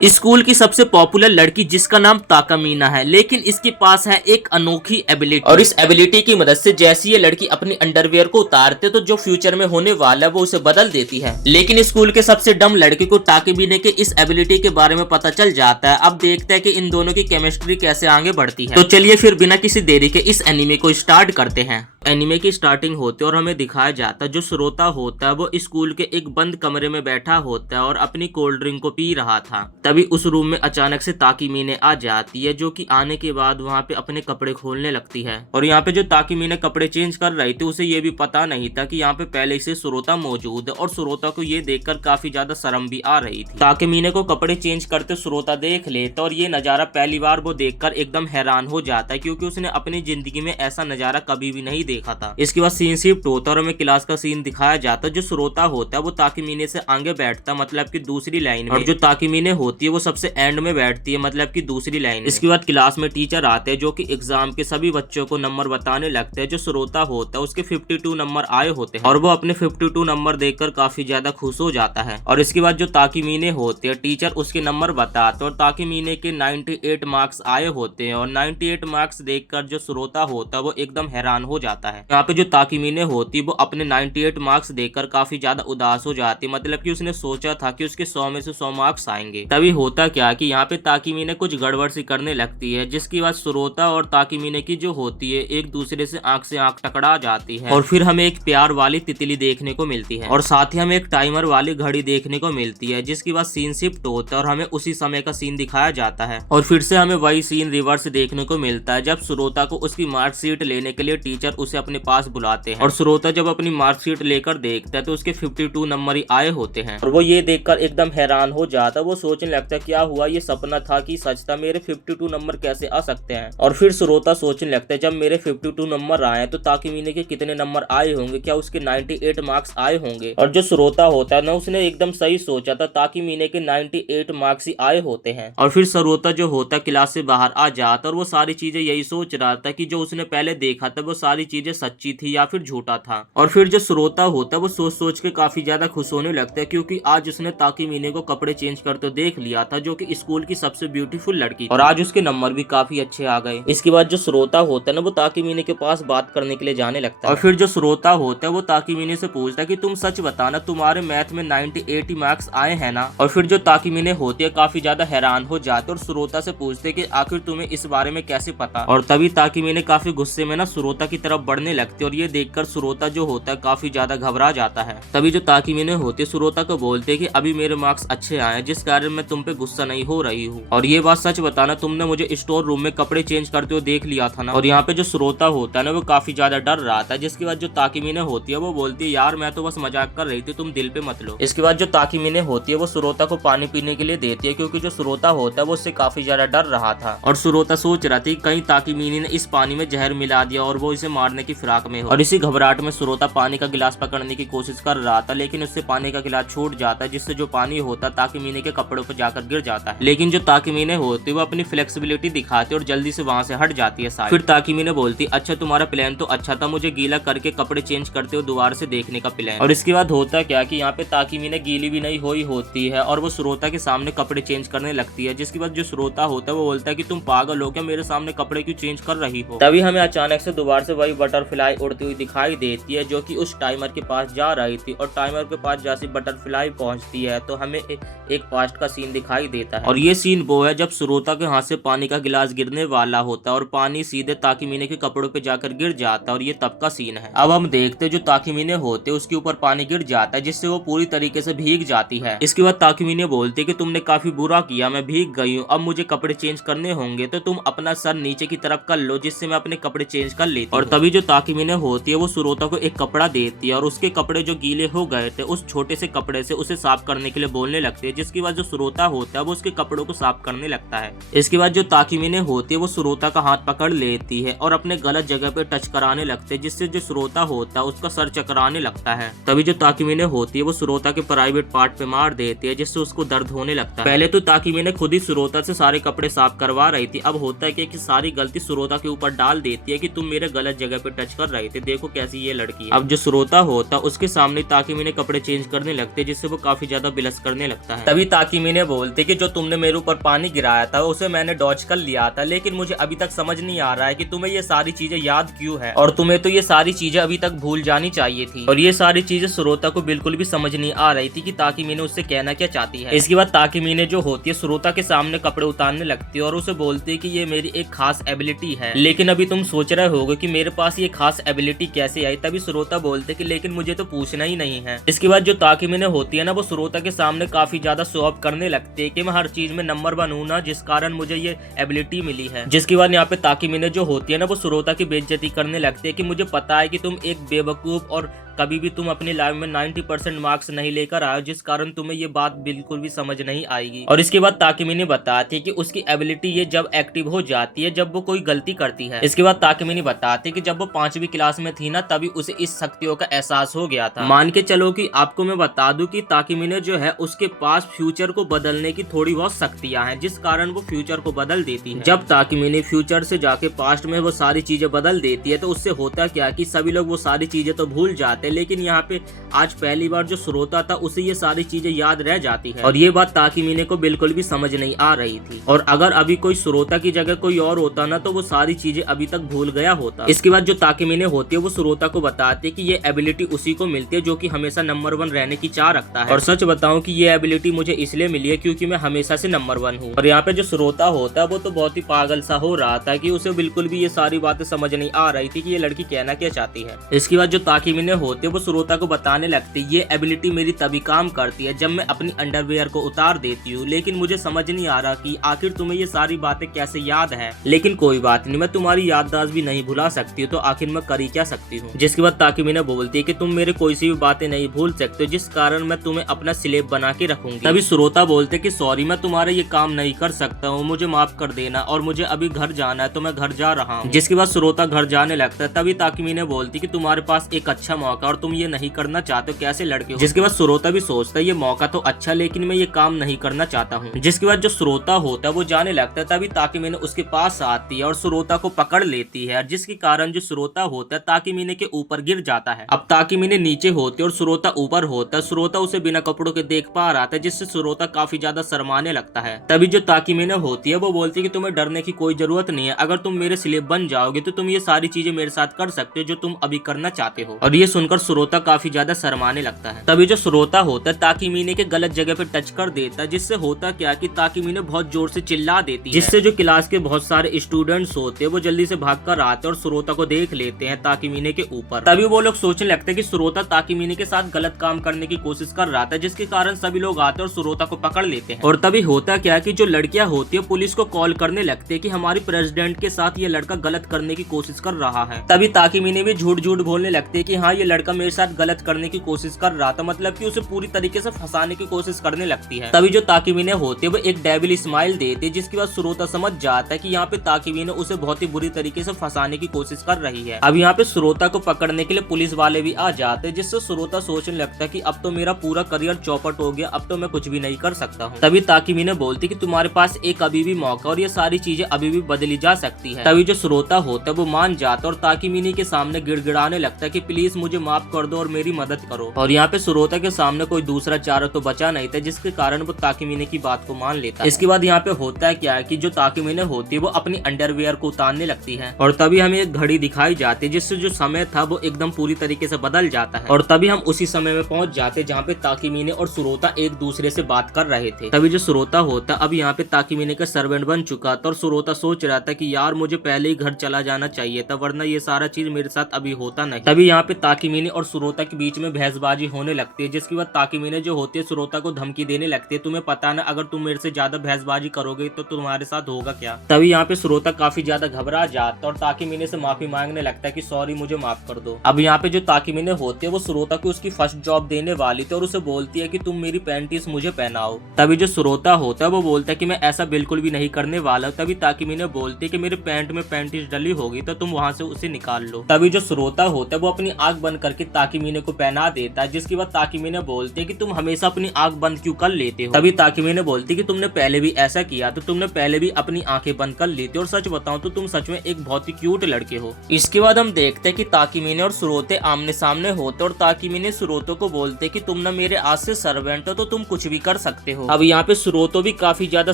School की सबसे popular लड़की जिसका नाम ताकामीना है, लेकिन इसके पास है एक अनोखी एबिलिटी और इस एबिलिटी की मदद से जैसे ये लड़की अपनी अंडरवियर को उतारते तो जो फ्यूचर में होने वाला है वो उसे बदल देती है। लेकिन स्कूल के सबसे डम लड़के को ताकामीना के इस एबिलिटी के बारे में पता चल जाता है। अब देखते हैं कि इन दोनों की केमिस्ट्री कैसे आगे बढ़ती है। तो चलिए फिर बिना किसी देरी के इस एनिमे को स्टार्ट करते हैं। एनिमे की स्टार्टिंग होती है और हमें दिखाया जाता है जो श्रोता होता है वो स्कूल के एक बंद कमरे में बैठा होता है और अपनी कोल्ड ड्रिंक को पी रहा था। तभी उस रूम में अचानक से ताकीमीने आ जाती है, जो कि आने के बाद वहाँ पे अपने कपड़े खोलने लगती है। और यहाँ पे जो ताकीमीने कपड़े चेंज कर रही थी उसे ये भी पता नहीं था कि यहाँ पे पहले से श्रोता मौजूद है और श्रोता को ये देखकर काफी ज्यादा शर्म भी आ रही थी। ताकीमीने को कपड़े चेंज करते श्रोता देख लेता और ये नजारा पहली बार वो देखकर एकदम हैरान हो जाता है, क्योंकि उसने अपनी जिंदगी में ऐसा नजारा कभी भी नहीं देखा था। इसके बाद सीन शिफ्ट होता और हमें क्लास का सीन दिखाया जाता। जो श्रोता होता है वो ताकीमीने से आगे बैठता, मतलब कि दूसरी लाइन में, और जो ताकीमीने होती है वो सबसे एंड में बैठती है, मतलब कि दूसरी लाइन। इसके बाद क्लास में टीचर आते हैं जो कि एग्जाम के सभी बच्चों को नंबर बताने लगते हैं। जो श्रोता होता है उसके 52 नंबर आए होते हैं और वो अपने 52 नंबर देखकर काफी ज्यादा खुश हो जाता है। और इसके बाद जो ताकीमीने होते हैं टीचर उसके नंबर बताते और ताकीमीने के 98 मार्क्स आए होते हैं और 98 मार्क्स देखकर जो श्रोता होता है वो एकदम हैरान हो जाता है। यहाँ पे जो ताकीमीने होती वो अपने 98 मार्क्स देखकर काफी ज्यादा उदास हो जाती, मतलब कि उसने सोचा था कि उसके 100 में से 100 मार्क्स आएंगे। तभी होता क्या कि यहाँ पे ताकीमीने कुछ गड़बड़ सी करने लगती है, जिसकी बाद श्रोता और ताकीमीने की जो होती है एक दूसरे से आंख टकरा जाती है। और फिर हमें एक प्यार वाली तितली देखने को मिलती है और साथ ही हमें एक टाइमर वाली घड़ी देखने को मिलती है, जिसकी बाद सीन शिफ्ट होता है और हमें उसी समय का सीन दिखाया जाता है। और फिर से हमें वही सीन रिवर्स देखने को मिलता है, जब श्रोता को उसकी मार्कशीट लेने के लिए टीचर उसे अपने पास बुलाते हैं। और श्रोता जब अपनी मार्कशीट लेकर देखता है तो उसके 52 नंबर ही आए होते हैं और वो ये देखकर एकदम हैरान हो जाता है। वो सोचने लगता है क्या हुआ, ये सपना था कि सच था, मेरे 52 नंबर कैसे आ सकते हैं। और फिर श्रोता सोचने लगता है जब मेरे 52 नंबर आए तो ताकीमीने के कितने नंबर आए होंगे, क्या उसके 98 मार्क्स आए होंगे। और जो श्रोता होता है ना उसने एकदम सही सोचा था, ताकीमीने के 98 मार्क्स ही आए होते हैं। और फिर श्रोता जो होता है क्लास से बाहर आ जाता और वो सारी चीजें यही सोच रहा था कि जो उसने पहले देखा था वो सारी चीजें सच्ची थी या फिर झूठा था। और फिर जो श्रोता होता है वो सोच सोच के काफी ज्यादा खुश होने लगता है, क्योंकि आज उसने ताकीमीने को कपड़े चेंज करते देख लिया था, जो कि स्कूल की सबसे ब्यूटीफुल लड़की, और आज उसके नंबर भी काफी अच्छे आ गए। इसके बाद जो श्रोता होता है ना वो ताकीमीने के पास बात करने के लिए जाने लगता है। और फिर जो श्रोता होता है वो ताकीमीने से पूछता है कि तुम सच बताना, तुम्हारे मैथ में 98 मार्क्स आए हैं ना। और फिर जो ताकीमीने होती है काफी ज्यादा हैरान हो जाते और श्रोता से पूछते कि आखिर तुम्हें इस बारे में कैसे पता। और तभी ताकीमीने काफी गुस्से में ना श्रोता की तरफ बढ़ने लगती और ये देखकर श्रोता जो होता है काफी ज्यादा घबरा जाता है। तभी जो ताकीमीने होती है श्रोता को बोलते कि अभी मेरे मार्क्स अच्छे आए जिस कारण मैं तुम पे गुस्सा नहीं हो रही हूँ, और ये बात सच बताना, तुमने मुझे स्टोर रूम में कपड़े चेंज करते हुए देख लिया था ना। और यहाँ पे जो श्रोता होता है ना वो काफी ज्यादा डर रहा था, जिसके बाद जो ताकीमीने होती है वो बोलती है यार मैं तो बस मजाक कर रही थी, तुम दिल पे मत लो। इसके बाद जो ताकीमीने होती है वो श्रोता को पानी पीने के लिए देती है, क्योंकि जो श्रोता होता है वो उससे काफी ज्यादा डर रहा था और श्रोता सोच रहा थी कहीं ताकीमीने ने इस पानी में जहर मिला दिया और वो इसे मारने की फिराक में हो। और इसी घबराहट में श्रोता पानी का गिलास पकड़ने की कोशिश कर रहा था, लेकिन उससे पानी का गिलास छूट जाता है, जिससे जो पानी होता है ताकीमीने के कपड़ों पर जाकर गिर जाता है। लेकिन जो ताकीमीने होती है वो अपनी फ्लेक्सिबिलिटी दिखाती और जल्दी से वहाँ से हट जाती है साइड। फिर ताकीमीने बोलती अच्छा तुम्हारा प्लान तो अच्छा था, मुझे गीला करके कपड़े चेंज करते हो दोबारा से देखने का प्लान। और इसके बाद होता क्या कि यहाँ पे ताकीमीने गीली भी नहीं हुई होती है और वो श्रोता के सामने कपड़े चेंज करने लगती है, जिसके बाद जो श्रोता होता है वो बोलता है कि तुम पागल हो क्या, मेरे सामने कपड़े क्यों चेंज कर रही हो। तभी हमें अचानक से दोबारा से वही बटरफ्लाई उड़ती हुई दिखाई देती है, जो कि उस टाइमर के पास जा रही थी। और टाइमर के पास जैसे बटरफ्लाई पहुंचती है तो हमें एक पास्ट का सीन दिखाई देता है, और ये सीन वो है जब श्रोता के हाथ से पानी का गिलास गिरने वाला होता है और पानी सीधे ताकीमीने के कपड़ों पे जाकर गिर जाता है, और ये तब का सीन है। अब हम देखते जो ताकीमीने होते उसके ऊपर पानी गिर जाता है, जिससे वो पूरी तरीके से भीग जाती है। इसके बाद ताकीमीने बोलते कि तुमने काफी बुरा किया, मैं भीग गई हूँ, अब मुझे कपड़े चेंज करने होंगे, तो तुम अपना सर नीचे की तरफ कर लो जिससे मैं अपने कपड़े चेंज कर लेती। और तभी जो ताकीमीने होती है वो श्रोता को एक कपड़ा देती है और उसके कपड़े जो गीले हो गए थे उस छोटे से कपड़े से उसे साफ करने के लिए बोलने लगती है, जिसके बाद जो श्रोता होता है वो उसके कपड़ों को साफ करने लगता है। इसके बाद जो ताकीमीने होती है वो श्रोता का हाथ पकड़ लेती है और अपने गलत जगह पे टच कराने लगते हैं, जिससे जो श्रोता होता है उसका सर चकराने लगता है। तभी जो ताकीमीने होती है वो श्रोता के प्राइवेट पार्ट पे मार देती है, जिससे उसको दर्द होने लगता है। पहले तो ताकीमीने खुद ही श्रोता से सारे कपड़े साफ करवा रही थी, अब होता है कि सारी गलती श्रोता के ऊपर डाल देती है कि तुम मेरे गलत जगह पे पे टच कर रहे थे, देखो कैसी ये लड़की है। अब जो श्रोता होता उसके सामने ताकिमी ने कपड़े चेंज करने लगते, जिससे वो काफी ज्यादा बिलस करने लगता है। तभी ताकिमी ने बोलते कि जो तुमने मेरे ऊपर पानी गिराया था उसे मैंने डॉज कर लिया था, लेकिन मुझे अभी तक समझ नहीं आ रहा है कि तुम्हें ये सारी चीजें याद क्यों है, और तुम्हें तो ये सारी चीजें अभी तक भूल जानी चाहिए थी। और ये सारी चीजें श्रोता को बिल्कुल भी समझ नहीं आ रही थी कि ताकिमी ने उससे कहना क्या चाहती है। इसके बाद ताकिमी ने जो होती है श्रोता के सामने कपड़े उतारने लगती है और उसे बोलती है कि ये मेरी एक खास एबिलिटी है, लेकिन अभी तुम सोच रहे होगे कि मेरे पास ये खास एबिलिटी कैसे आई। तभी श्रोता बोलते कि लेकिन मुझे तो पूछना ही नहीं है। इसके बाद जो ताकिमी ने होती है ना, वो श्रोता के सामने काफी ज्यादा शो ऑफ करने लगती है कि मैं हर चीज में नंबर 1 हूं ना, जिस कारण मुझे ये एबिलिटी मिली है। जिसके बाद यहाँ पे ताकिमी ने जो होती है ना, वो श्रोता की बेइज्जती करने लगती है कि मुझे पता है कि तुम एक बेवकूफ और कभी भी तुम अपनी लाइफ में 90% मार्क्स नहीं लेकर आए, जिस कारण तुम्हें ये बात बिल्कुल भी समझ नहीं आएगी। और इसके बाद ताकिमी ने बताती है कि उसकी एबिलिटी ये जब एक्टिव हो जाती है जब वो कोई गलती करती है। इसके बाद ताकिमी ने बताती है कि जब वो 5वीं क्लास में थी ना, तभी उसे इस शक्तियों का एहसास हो गया था। मान के चलो कि आपको मैं बता दूं कि ताकिमी ने जो है उसके पास फ्यूचर को बदलने की थोड़ी बहुत शक्तियां हैं, जिस कारण वो फ्यूचर को बदल देती है। जब ताकिमी ने फ्यूचर से जाके पास्ट में वो सारी चीजें बदल देती है, तो उससे होता क्या कि सभी लोग वो सारी चीजें तो भूल जाते, लेकिन यहाँ पे आज पहली बार जो श्रोता था उसे ये सारी चीजें याद रह जाती है। और ये बात ताकिमी को बिल्कुल भी समझ नहीं आ रही थी। और अगर अभी कोई श्रोता की जगह कोई और होता ना, तो वो सारी चीजें अभी तक भूल गया होता। इसके बाद जो ताकिमी होती है वो श्रोता को बताती है कि ये एबिलिटी उसी को मिलती है जो कि हमेशा नंबर 1 रहने की चाह रखता है। और सच बताऊं कि ये एबिलिटी मुझे इसलिए मिली है क्योंकि मैं हमेशा से नंबर 1 हूँ। और यहाँ पे जो श्रोता होता है वो तो बहुत ही पागल सा हो रहा था कि उसे बिल्कुल भी ये सारी बातें समझ नहीं आ रही थी कि ये लड़की कहना क्या चाहती है। इसके बाद जो ताकिमी होती है वो श्रोता को बताने लगती है ये एबिलिटी मेरी तभी काम करती है जब मैं अपनी अंडरवियर को उतार देती हूँ, लेकिन मुझे समझ नहीं आ रहा कि आखिर तुम्हें ये सारी बातें कैसे याद है। लेकिन कोई बात नहीं, मैं तुम्हारी याददाश्त भी नहीं भुला सकती हूँ, तो आखिर मैं कर ही क्या सकती हूँ। जिसके बाद ताकिमी बोलती है कि तुम मेरे कोई सी भी बातें नहीं भूल सकते, जिस कारण मैं तुम्हें अपना स्लेव बना के रखूंगी। तभी श्रोता बोलते कि सॉरी, मैं तुम्हारा ये काम नहीं कर सकता हूँ, मुझे माफ कर देना, और मुझे अभी घर जाना है तो मैं घर जा रहा हूँ। जिसके बाद श्रोता घर जाने लगता है। तभी ताकिमी बोलती कि तुम्हारे पास एक अच्छा मौका और तुम ये नहीं करना चाहते हो, कैसे लड़के हो। जिसके बाद श्रोता भी सोचता है ये मौका तो अच्छा, लेकिन मैं ये काम नहीं करना चाहता हूँ। जिसके बाद जो श्रोता होता है वो जाने लगता है। तभी ताकिमी उसके पास आती है और श्रोता को पकड़ लेती है, जिसके कारण जो श्रोता होता है ताकिमी के ऊपर गिर जाता है। अब ताकिमी नीचे होती है और श्रोता ऊपर होता है। श्रोता उसे बिना कपड़ों के देख पा रहा था, जिससे श्रोता काफी ज्यादा शर्माने लगता है। तभी जो ताकिमी होती है वो बोलती है कि तुम्हें डरने की कोई जरूरत नहीं है, अगर तुम मेरे स्लेव बन जाओगे तो तुम ये सारी चीजें मेरे साथ कर सकते हो जो तुम अभी करना चाहते हो। और ये सुनकर श्रोता काफी ज्यादा शर्माने लगता है। तभी जो श्रोता होता है ताकिमी के गलत जगह पे टच कर देता है, जिससे होता क्या कि ताकिमी बहुत जोर से चिल्ला देती है, जिससे जो क्लास के बहुत सारे स्टूडेंट्स होते हैं वो जल्दी से भाग कर आते हैं और श्रोता को देख लेते हैं ताकिमी के ऊपर। तभी वो लोग सोचने लगते हैं कि श्रोता ताकिमी के साथ गलत काम करने की कोशिश कर रहा था, जिसके कारण सभी लोग आते हैं और श्रोता को पकड़ लेते हैं। और तभी होता क्या कि जो लड़कियां होती है पुलिस को कॉल करने लगते हैं कि हमारी प्रेसिडेंट के साथ ये लड़का गलत करने की कोशिश कर रहा है। तभी ताकिमी भी झूठ झूठ बोलने लगते हैं कि हाँ ये लड़का मेरे साथ गलत करने की कोशिश कर रहा था, मतलब कि उसे पूरी तरीके से फंसाने की कोशिश करने लगती है। तभी जो ताकिमी होती है वो एक डेविल स्माइल देती है, जिसके बाद श्रोता समझ जाता है कि यहाँ पे ताकिमी उसे बहुत ही बुरी तरीके से फंसाने की कोशिश कर रही है। अब यहाँ पे श्रोता को पकड़ने के लिए पुलिस वाले भी आ जाते हैं, जिससे श्रोता सोचने लगता है कि अब तो मेरा पूरा करियर चौपट हो गया, अब तो मैं कुछ भी नहीं कर सकता हूँ। तभी ताकिमी बोलती कि तुम्हारे पास एक अभी भी मौका और ये सारी चीजें अभी भी बदली जा सकती है। तभी जो श्रोता होता है वो मान जाता है और ताकिमी के सामने गिड़गिड़ाने लगता है कि प्लीज मुझे माफ कर दो और मेरी मदद करो। और यहाँ पे श्रोता के सामने कोई दूसरा चारा तो बचा नहीं था, जिसके कारण वो ताकिमी की बात को मान लेता है। इसके बाद यहाँ पे होता है क्या है कि जो ताकिमी होती है वो अपनी अंडरवियर को उतारने लगती है, और तभी हमें एक घड़ी दिखाई जाती है, जिससे जो समय था वो एकदम पूरी तरीके से बदल जाता है। और तभी हम उसी समय में पहुंच जाते हैं जहाँ पे ताकिमी और श्रोता एक दूसरे से बात कर रहे थे। तभी जो श्रोता होता अब यहाँ पे ताकिमी का सर्वेंट बन चुका था, और श्रोता सोच रहा था कि यार मुझे पहले ही घर चला जाना चाहिए था, वरना ये सारा चीज मेरे साथ अभी होता नहीं। तभी यहाँ पे ताकिमी और श्रोता के बीच में बहसबाजी होने लगती है, जिसके बाद ताकिमी जो होती है श्रोता को धमकी देने लगती है, तुम्हें पता ना अगर तुम मेरे से ज्यादा बहसबाजी करोगे तो तुम्हारे साथ होगा क्या। तभी यहाँ पे श्रोता काफी ज्यादा घबरा जाता और ताकिमी से माफी मांगने लगता है कि सॉरी मुझे माफ कर दो। अब यहाँ पे जो ताकिमी होती है वो श्रोता को उसकी फर्स्ट जॉब देने वाली थी और उसे बोलती है कि तुम मेरी पैंटीज मुझे पहनाओ। तभी जो श्रोता होता है वो बोलता है कि मैं ऐसा बिल्कुल भी नहीं करने वाला। तभी ताकिमी बोलती है कि मेरे पैंट में पैंटीज डली होगी तो तुम वहाँ से उसे निकाल लो। तभी जो श्रोता होता है वो अपनी आंख बंद करके ताकिमीने को पहना देता है, जिसके बाद ताकिमीने बोलते कि तुम हमेशा अपनी आंख बंद क्यों कर लेते हो। तभी ताकिमीने बोलती कि तुमने पहले भी ऐसा किया, तो तुमने पहले भी अपनी आंखें बंद कर ली थी, और सच बताऊं तो तुम सच में एक बहुत ही क्यूट लड़के हो। इसके बाद हम देखते हैं कि ताकिमीने और सुरोते आमने सामने होते, और ताकिमीने सुरोतो को बोलते कि तुम ना मेरे आज से सर्वेंट हो, तो तुम कुछ भी कर सकते हो। अब यहाँ पे सुरोतो भी काफी ज्यादा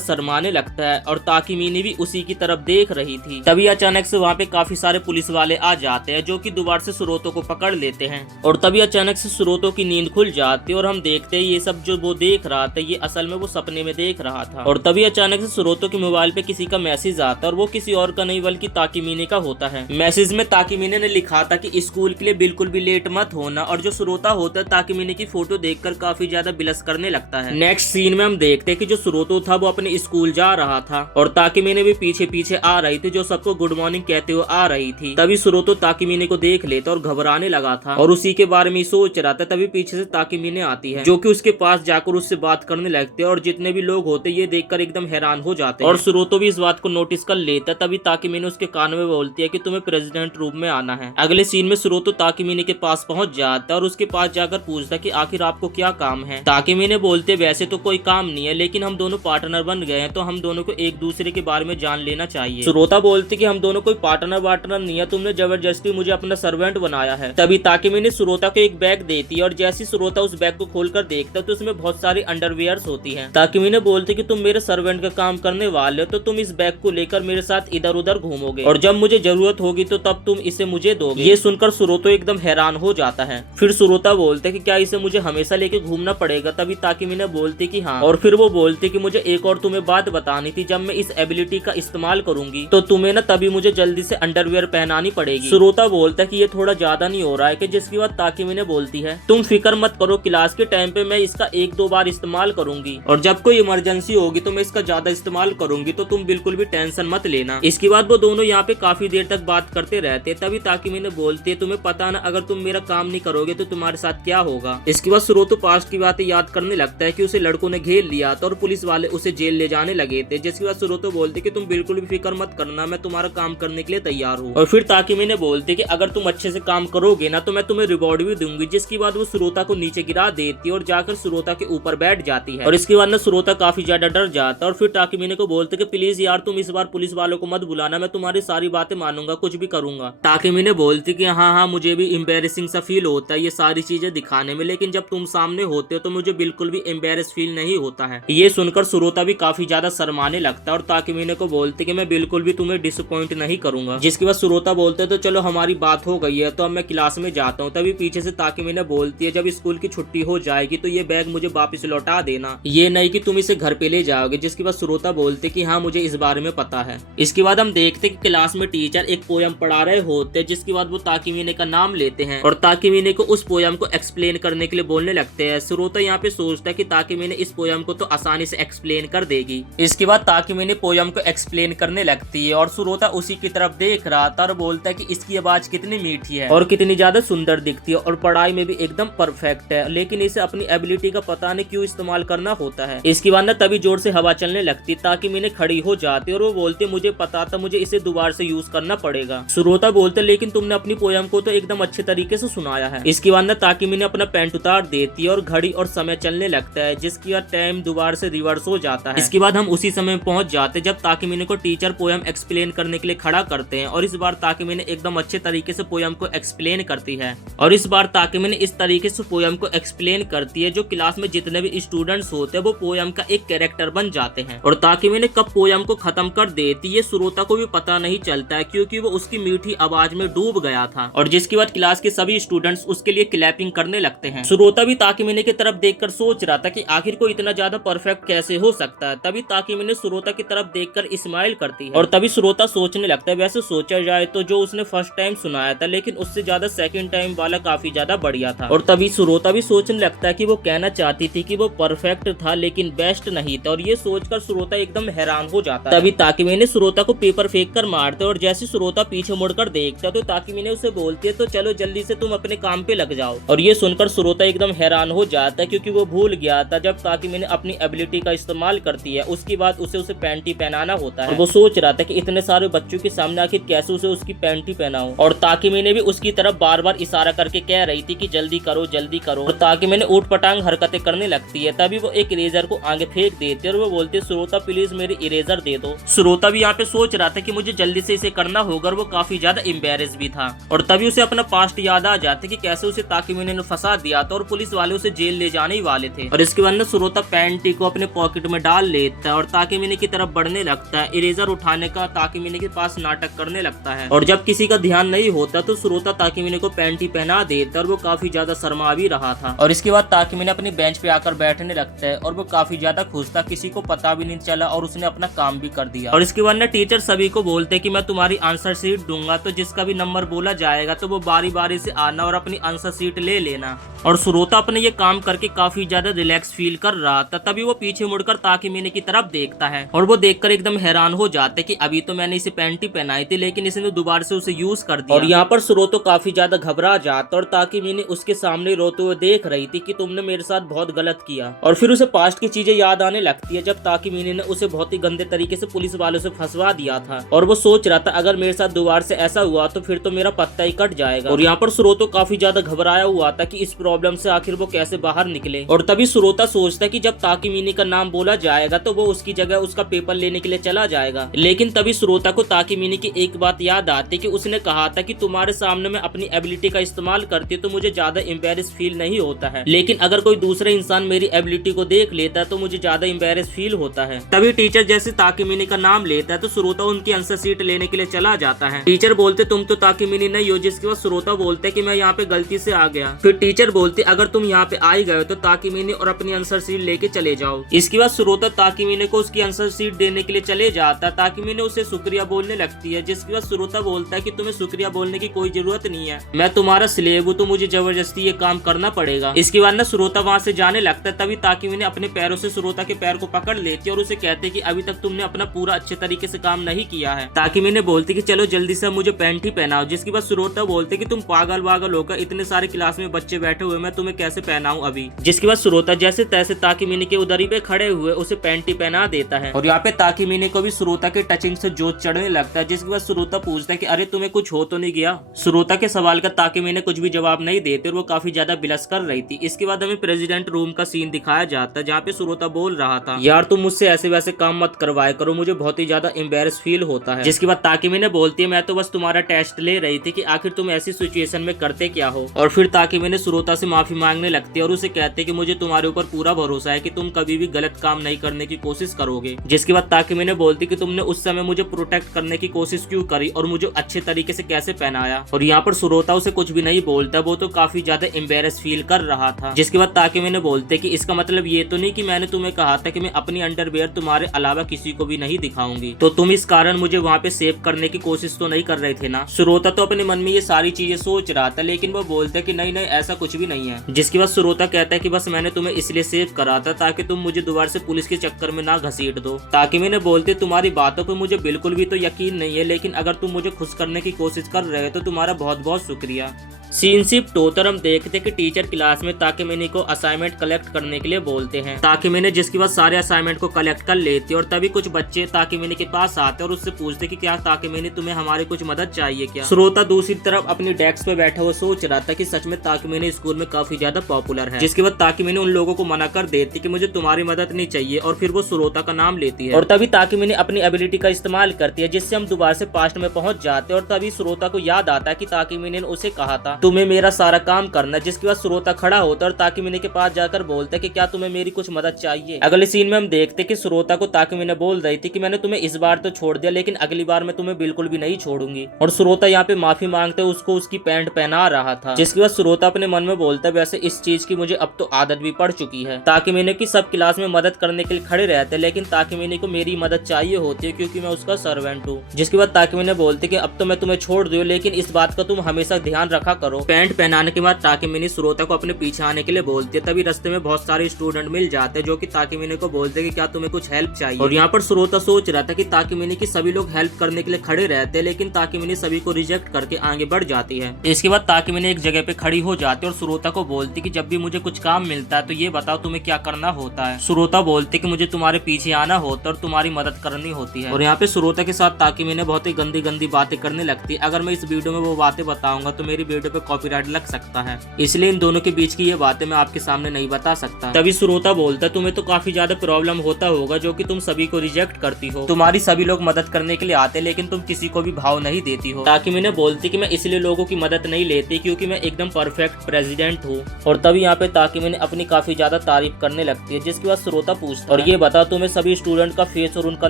शर्माने लगता है, और ताकिमीने भी उसी की तरफ देख रही थी। तभी अचानक से वहाँ पे काफी सारे पुलिस वाले आ जाते हैं, जो कि दोबारा से सुरोतो को पकड़ लेते हैं, और तभी अचानक से सुरोतो की नींद खुल जाती है, और हम देखते हैं ये सब जो वो देख रहा था ये असल में वो सपने में देख रहा था। और तभी अचानक से सुरोतो के मोबाइल पे किसी का मैसेज आता है, और वो किसी और का नहीं बल्कि ताकिमीने का होता है। मैसेज में ताकिमीने ने लिखा था कि स्कूल के लिए बिल्कुल भी लेट मत होना, और जो सुरोता होता है ताकिमीने की फोटो देखकर काफी ज्यादा बिलस करने लगता है। नेक्स्ट सीन में हम देखते हैं कि जो सुरोतो था वो अपने स्कूल जा रहा था, और ताकिमीने भी पीछे पीछे आ रही थी, जो सबको गुड मॉर्निंग कहते हुए आ रही थी। तभी सुरोतो ताकिमीने को देख लेता और घबराने लगा था, और उसी के बारे में सोच रहा था। तभी पीछे से ताकिमीने आती है, जो कि उसके पास जाकर उससे बात करने लगते हैं, और जितने भी लोग होते ये देखकर एकदम हैरान हो जाते हैं, और सुरोतो भी इस बात को नोटिस कर लेता है। तभी ताकिमीने उसके कान में बोलती है कि तुम्हें प्रेसिडेंट रूम में आना है। अगले सीन में सुरोतो ताकिमीने के पास पहुंच जाता है, और उसके पास जाकर पूछता कि आखिर आपको क्या काम है। ताकिमीने बोलते वैसे तो कोई काम नहीं है, लेकिन हम दोनों पार्टनर बन गए हैं, तो हम दोनों को एक दूसरे के बारे में जान लेना चाहिए। सुरोता बोलते कि हम दोनों कोई पार्टनर वार्टनर नहीं है, तुमने जबरदस्ती मुझे अपना सर्वेंट बनाया है। तभी ताकिमीने सुरोता को एक बैग देती है, और जैसे सुरोता उस बैग को खोलकर देखता तो उसमें बहुत सारी अंडरवियर्स होती हैं। ताकिमीने बोलते कि तुम मेरे सर्वेंट का काम करने वाले हो, तो तुम इस बैग को लेकर मेरे साथ इधर उधर घूमोगे, और जब मुझे जरूरत होगी तो तब तुम इसे मुझे दोगे। ये सुनकर सुरोतो एकदम हैरान हो जाता है। फिर सुरोता बोलते कि क्या इसे मुझे हमेशा लेके घूमना पड़ेगा। तभी ताकिमीने बोलती कि हाँ, और फिर वो बोलते कि मुझे एक और तुम्हें बात बतानी थी, जब मैं इस एबिलिटी का इस्तेमाल करूंगी तो तुम्हें ना तभी मुझे जल्दी से अंडरवियर पहनानी पड़ेगी। सुरोता बोलता है कि ये थोड़ा ज्यादा नहीं हो रहा है, कि जिसकी बात ताकिमीने बोलती है तुम फिक्र मत करो, क्लास के टाइम पे मैं इसका एक दो बार इस्तेमाल करूंगी, और जब कोई इमरजेंसी होगी तो मैं इसका ज्यादा इस्तेमाल करूंगी, तो तुम बिल्कुल भी टेंशन मत लेना। इसके बाद वो दोनों यहाँ पे काफी देर तक बात करते रहते। तभी ताकिमीने बोलती है तुम्हें पता ना अगर तुम मेरा काम नहीं करोगे तो तुम्हारे साथ क्या होगा। इसके बाद सुरोतो पास्ट की बातें याद करने लगता है कि उसे लड़कों ने घेर लिया था और पुलिस वाले उसे जेल ले जाने लगे थे। जिसके बाद सुरोतो बोलते कि तुम बिल्कुल भी फिक्र मत करना, मैं तुम्हारा काम करने के लिए तैयार हूँ। और फिर ताकिमीने बोलते कि अगर तुम अच्छे से काम करोगे ना तो मैं तुम्हें रिवॉर्ड भी दूंगी। जिसके बाद वो सुरोता को नीचे गिरा देती है और जाकर सुरोता के ऊपर बैठ जाती है। और इसके बाद ना सुरोता काफी ज्यादा डर जाता है, और फिर ताकिमीने को बोलते कि प्लीज यार तुम इस बार पुलिस वालों को मत बुलाना, मैं तुम्हारी सारी बातें मानूंगा, कुछ भी करूंगा। ताकिमीने बोलती कि हाँ हाँ मुझे भी एम्बैरेसिंग सा फील होता है ये सारी चीजें दिखाने में, लेकिन जब तुम सामने होते हो तो मुझे बिल्कुल भी एम्बैरेस फील नहीं होता है। ये सुनकर सुरोता भी काफी ज्यादा शर्माने लगता है, और ताकिमीने को बोलते कि मैं बिल्कुल भी तुम्हें डिसअपॉइंट नहीं करूंगा। जिसके बाद सुरोता बोलते तो चलो हमारी बात हो गई है, तो अब मैं क्लास में जाता हूँ। तभी पीछे से ताकिमीने बोलती है जब स्कूल की छुट्टी हो जाएगी तो ये बैग मुझे वापस लौटा देना, ये नहीं कि तुम इसे घर पे ले जाओगे। जिसके बाद सुरोता बोलते कि हाँ मुझे इस बारे में पता है। इसके बाद हम देखते कि क्लास में टीचर एक पोयम पढ़ा रहे होते, जिसके बाद वो ताकिमीने का नाम लेते हैं और ताकिमीने को उस पोयम को एक्सप्लेन करने के लिए बोलने लगते हैं। सुरोता यहाँ पे सोचता है कि ताकिमीने इस पोयम को तो आसानी से एक्सप्लेन कर देगी। इसके बाद ताकिमीने पोयम को एक्सप्लेन करने लगती है, और सुरोता उसी की तरफ देख रहा था और बोलता है कि इसकी आवाज कितनी मीठी है और कितनी ज्यादा सुंदर दिखती है, और पढ़ाई में भी एकदम परफेक्ट है, लेकिन इसे अपनी एबिलिटी का पता नहीं क्यों इस्तेमाल करना होता है। इसके बाद ना तभी जोर से हवा चलने लगती, ताकिमीने खड़ी हो जाती और वो बोलते मुझे पता था, मुझे इसे दोबारा से यूज करना पड़ेगा। सुरोता बोलते लेकिन तुमने अपनी पोयम को तो एकदम अच्छे तरीके से सुनाया है। इसके बाद ना ताकिमीने अपना पैंट उतार देती है और घड़ी और समय चलने लगता है, जिसकी बाद टाइम दोबारा से रिवर्स हो जाता है। इसके बाद हम उसी समय पहुंच जाते जब ताकिमीने को टीचर पोयम एक्सप्लेन करने के लिए खड़ा करते हैं, और इस बार ताकिमीने एकदम अच्छे तरीके से पोयम को एक्सप्लेन करती है। और इस बार ताकिमीने इस तरीके से पोयम को एक्सप्लेन करती है जो क्लास में जितने भी स्टूडेंट्स होते हैं वो पोयम का एक कैरेक्टर बन जाते हैं। और ताकिमीने कब पोयम को खत्म कर देती है सुरोता को भी पता नहीं चलता है, क्योंकि वो उसकी मीठी आवाज में डूब गया था। और जिसके बाद क्लास के सभी स्टूडेंट्स उसके लिए क्लैपिंग करने लगते हैं। सुरोता भी ताकिमीने की तरफ देखकर सोच रहा था कि आखिर को इतना ज्यादा परफेक्ट कैसे हो सकता है। तभी ताकिमीने सुरोता की तरफ देखकर स्माइल करती है, और तभी सुरोता सोचने लगता है वैसे सोचा जाए तो जो उसने फर्स्ट टाइम सुनाया था, लेकिन उससे ज्यादा सेकंड टाइम वाला काफी ज्यादा बढ़िया था। और तभी सुरोता भी सोचने लगता है कि वो कहना चाहती थी कि वो परफेक्ट था लेकिन बेस्ट नहीं था, और ये सोचकर सुरोता एकदम हैरान हो जाता है। तभी ताकिमीने सुरोता को पेपर फेंक कर मारते, और जैसे सुरोता पीछे मुड़कर देखता तो ताकिमीने उसे बोलती है तो चलो जल्दी से तुम अपने काम पे लग जाओ। और ये सुनकर सुरोता एकदम हैरान हो जाता है, क्योंकि वो भूल गया था जब ताकिमीने अपनी एबिलिटी का इस्तेमाल करती है उसके बाद उसे पैंटी पहनाना होता है। और वो सोच रहा था कि इतने सारे बच्चों के सामने आखिर कैसे उसे उसकी पैंटी पहनाऊं, और ताकिमीने भी उसकी तरफ बार बार इशारा करके कह रही थी कि जल्दी करो जल्दी करो, और ताकि मैंने ऊट पटांग हरकतें करने लगती है। तभी वो एक इरेजर को आगे फेंक देती है और वो बोलती है श्रोता प्लीज मेरी इरेजर दे दो। श्रोता भी यहाँ पे सोच रहा था कि मुझे जल्दी से इसे करना होगा और वो काफी ज्यादा एम्बेरेस भी था। और तभी उसे अपना पास्ट याद आ जाता कि कैसे उसे ताकीमीना ने फंसा दिया था और पुलिस वाले उसे जेल ले जाने ही वाले थे। और इसके बाद ना श्रोता पैंटी को अपने पॉकेट में डाल लेता है और ताकीमीना की तरफ बढ़ने लगता है। इरेजर उठाने का ताकीमीना के पास नाटक करने लगता है और जब किसी का ध्यान नहीं होता तो श्रोता ताकीमीना को पैंटी पहना देता है और वो काफी ज्यादा शर्मा भी रहा था। और इसके बाद ताकीमीना अपनी बेंच पे आकर बैठने लगता है और वो काफी ज्यादा खुश था, किसी को पता भी नहीं चला और उसने अपना काम भी कर दिया। और इसके बाद ना टीचर सभी को बोलते हैं कि मैं तुम्हारी आंसर शीट दूंगा, तो जिसका भी नंबर बोला जाएगा तो वो बारी बारी से आना और अपनी आंसर शीट ले लेना। और श्रोता अपने ये काम करके काफी ज्यादा रिलैक्स फील कर रहा था। तभी वो पीछे मुड़कर ताकीमीना की तरफ देखता है और वो देखकर एकदम हैरान हो जाते कि अभी तो मैंने इसे पैंटी पहनाई थी लेकिन इसने दोबारा से उसे यूज कर दिया। और यहाँ पर श्रोता काफी ज्यादा घबरा जाता और ताकीमीना उसके सामने रोते हुए देख रही थी कि तुमने मेरे साथ बहुत गलत किया। और फिर उसे पास्ट की चीजें याद आने लगती है जब ताकीमीना ने उसे बहुत ही गंदे तरीके से पुलिस वालों से फंसवा दिया था। और वो सोच रहा था अगर मेरे साथ दोबारा से ऐसा हुआ तो फिर तो मेरा पत्ता ही कट जाएगा। और यहाँ पर श्रोता काफी ज्यादा घबराया हुआ था कि इस प्रॉब्लम से आखिर वो कैसे बाहर निकले। और तभी श्रोता सोचता कि जब ताकीमीना का नाम बोला जाएगा तो वो उसकी जगह उसका पेपर लेने के लिए चला जाएगा। लेकिन तभी श्रोता को ताकीमीना की एक बात याद आती कि उसने कहा था कि तुम्हारे सामने मैं अपनी एबिलिटी का इस्तेमाल करती तो मुझे ज्यादा एम्बेरेस फील नहीं होता है, लेकिन अगर कोई दूसरा इंसान मेरी एबिलिटी को देख लेता है तो मुझे ज्यादा एम्बेरेस फील होता है। तभी टीचर जैसे ताकीमीना का नाम लेता है तो श्रोता उनकी आंसर शीट लेने के लिए चला जाता है। टीचर बोलते तुम तो ताकीमीना नहीं हो, जिसके बाद श्रोता बोलते कि मैं यहाँ पे गलती से आ गया। फिर टीचर बोलते अगर तुम यहाँ पे आई गए तो ताकीमीना और अपनी आंसर शीट लेके चले जाओ। इसके बाद श्रोता ताकीमीना को उसकी आंसर शीट देने के लिए चले जाता। ताकीमीना उसे शुक्रिया बोलने लगती है, जिसके बाद श्रोता बोलता है कि तुम्हें शुक्रिया बोलने की कोई जरूरत नहीं है, मैं तुम्हारा स्लेव हूँ तो मुझे जबरदस्ती ये काम करना पड़ेगा। इसके बाद ना श्रोता वहाँ से जाने लगता है। तभी ताकीमीना अपने पैरों से श्रोता के पैर को पकड़ लेती है और उसे कहते कि अभी तक तुमने अपना पूरा अच्छे तरीके से काम नहीं किया है। ताकीमीना बोलती कि चलो जल्दी से मुझे पैंटी पहनाओ, जिसके बाद श्रोता बोलते कि तुम पागल वागल होकर इतने सारे क्लास में बच्चे बैठे हुए मैं तुम्हें कैसे पहनाऊं अभी। जिसके बाद श्रोता जैसे तैसे ताकीमीना के उधरी पे खड़े हुए उसे पैंटी पहना देता है। और यहाँ पे ताकीमीना को भी श्रोता के टचिंग से जोश चढ़ने लगता है। जिसके बाद श्रोता पूछता है कि अरे तुम्हें कुछ हो तो नहीं गया। श्रोता के सवाल का ताकीमीना कुछ भी जवाब नहीं देते और वो काफी ज्यादा बिलस कर रही थी। इसके बाद हमें प्रेसिडेंट रूम का सीन दिखाया जाता है जहाँ पे श्रोता बोल रहा था यार तुम मुझसे ऐसे वैसे काम मत करवाया करो, मुझे बहुत ही ज्यादा एम्बेरेस फील होता है। जिसके बाद ताकीमीना बोलती है मैं तो बस तुम्हारा टेस्ट ले रही थी कि आखिर तुम ऐसी सिचुएशन में करते क्या हो। और फिर ताकीमीना श्रोता से माफी मांगने लगती है और उसे कहते कि मुझे तुम्हारे ऊपर पूरा भरोसा है कि तुम कभी भी गलत काम नहीं करने की कोशिश करोगे। जिसके बाद ताकीमीना बोलती कि तुमने उस समय मुझे प्रोटेक्ट करने की कोशिश क्यों करी और मुझे अच्छे तरीके से कैसे पहनाया। और यहाँ पर श्रोता उसे कुछ भी नहीं बोलता, वो तो काफी ज्यादा एम्बेरेस फील कर रहा था। जिसके बाद ताकीमीना बोलते कि इसका मतलब ये तो नहीं कि मैंने तुम्हें कहा था कि मैं अपनी अंडरवियर तुम्हारे अलावा किसी को भी नहीं दिखाऊंगी, तो तुम इस कारण मुझे वहाँ पे सेव करने की कोशिश तो नहीं कर रहे थे ना। श्रोता तो अपने मन में ये सारी चीजें सोच रहा था, लेकिन वो बोलता कि नहीं नहीं ऐसा कुछ भी नहीं है। जिसके बाद श्रोता कहता है कि बस मैंने तुम्हें इसलिए सेव करा था ताकि तुम मुझे दोबारा से पुलिस के चक्कर में ना घसीट दो। ताकीमीना बोलते तुम्हारी बातों पर मुझे बिल्कुल भी तो यकीन नहीं है, लेकिन अगर तुम मुझे खुश करने की कोशिश कर रहे हो तो तुम्हारा बहुत बहुत शुक्रिया। सीन शिफ्ट होता और हम देखते कि टीचर क्लास में ताकीमीना को असाइनमेंट कलेक्ट करने के लिए बोलते हैं। ताकीमीना जिसके बाद सारे असाइनमेंट को कलेक्ट कर लेती है और तभी कुछ बच्चे ताकीमीना के पास आते और उससे पूछते कि क्या ताकीमीना तुम्हें हमारी कुछ मदद चाहिए क्या। श्रोता दूसरी तरफ अपनी डेस्क पे बैठा हुआ सोच रहा था कि सच में ताकीमीना स्कूल में काफी ज्यादा पॉपुलर है। जिसके बाद ताकीमीना उन लोगों को मना कर देती कि मुझे तुम्हारी मदद नहीं चाहिए और फिर वो श्रोता का नाम लेती है। और तभी ताकीमीना अपनी एबिलिटी का इस्तेमाल करती है जिससे हम दोबारा से पास्ट में पहुंच जाते हैं। और तभी श्रोता को याद आता है कि ताकीमीना ने उसे कहा था तुम्हें मेरा सारा काम करना। जिसके बाद श्रोता खड़ा होता और ताकीमीना के पास जाकर बोलता कि क्या तुम्हें मेरी कुछ मदद चाहिए। अगले सीन में हम देखते कि श्रोता को ताकीमीना बोल रही थी कि मैंने तुम्हें इस बार तो छोड़ दिया लेकिन अगली बार मैं तुम्हें बिल्कुल भी नहीं छोड़ूंगी। और श्रोता यहाँ पे माफी मांगते उसको उसकी पैंट पहना रहा था। जिसके बाद श्रोता अपने मन में बोलता वैसे इस चीज की मुझे अब तो आदत भी पड़ चुकी है। ताकीमीना की सब क्लास में मदद करने के लिए खड़े रहते लेकिन ताकीमीना को मेरी मदद चाहिए होती है क्योंकि मैं उसका सर्वेंट हूँ। जिसके बाद ताकीमीना बोलती कि अब तो मैं तुम्हें छोड़ दूं लेकिन इस बात का तुम हमेशा ध्यान रखा करो। पैंट पहनाने के बाद ताकीमीना श्रोता को अपने पीछे आने के लिए बोलती है। तभी रास्ते में बहुत सारे स्टूडेंट मिल जाते हैं जो कि ताकीमीना को बोलते हैं कि क्या तुम्हें कुछ हेल्प चाहिए। और यहाँ पर श्रोता सोच रहा था कि ताकीमीना की सभी लोग हेल्प करने के लिए खड़े रहते हैं लेकिन ताकीमीना सभी को रिजेक्ट करके आगे बढ़ जाती है। इसके बाद ताकीमीना एक जगह पे खड़ी हो जाती है और श्रोता को बोलती कि जब भी मुझे कुछ काम मिलता है तो ये बताओ तुम्हें क्या करना होता है। श्रोता बोलती कि मुझे तुम्हारे पीछे आना होता है और तुम्हारी मदद करनी होती है। और यहाँ पे श्रोता के साथ ताकीमीना बहुत ही गंदी गंदी बातें करने लगती है। अगर मैं इस वीडियो में वो बातें बताऊंगा तो मेरी वीडियो पे कॉपीराइट लग सकता है, इसलिए इन दोनों के बीच की ये बातें मैं आपके सामने नहीं बता सकता। तभी श्रोता बोलता तुम्हें तो काफी ज्यादा प्रॉब्लम होता होगा जो कि तुम सभी को रिजेक्ट करती हो। तुम्हारी सभी लोग मदद करने के लिए आते लेकिन तुम किसी को भी भाव नहीं देती हो। ताकिमिने बोलती कि मैं इसलिए लोगों की मदद नहीं लेती क्योंकि मैं एकदम परफेक्ट प्रेसिडेंट हूँ। और तभी यहाँ पे ताकिमिने अपनी काफी ज्यादा तारीफ करने लगती है, जिसके बाद श्रोता पूछता और ये बता तुम्हें सभी स्टूडेंट का फेस और उनका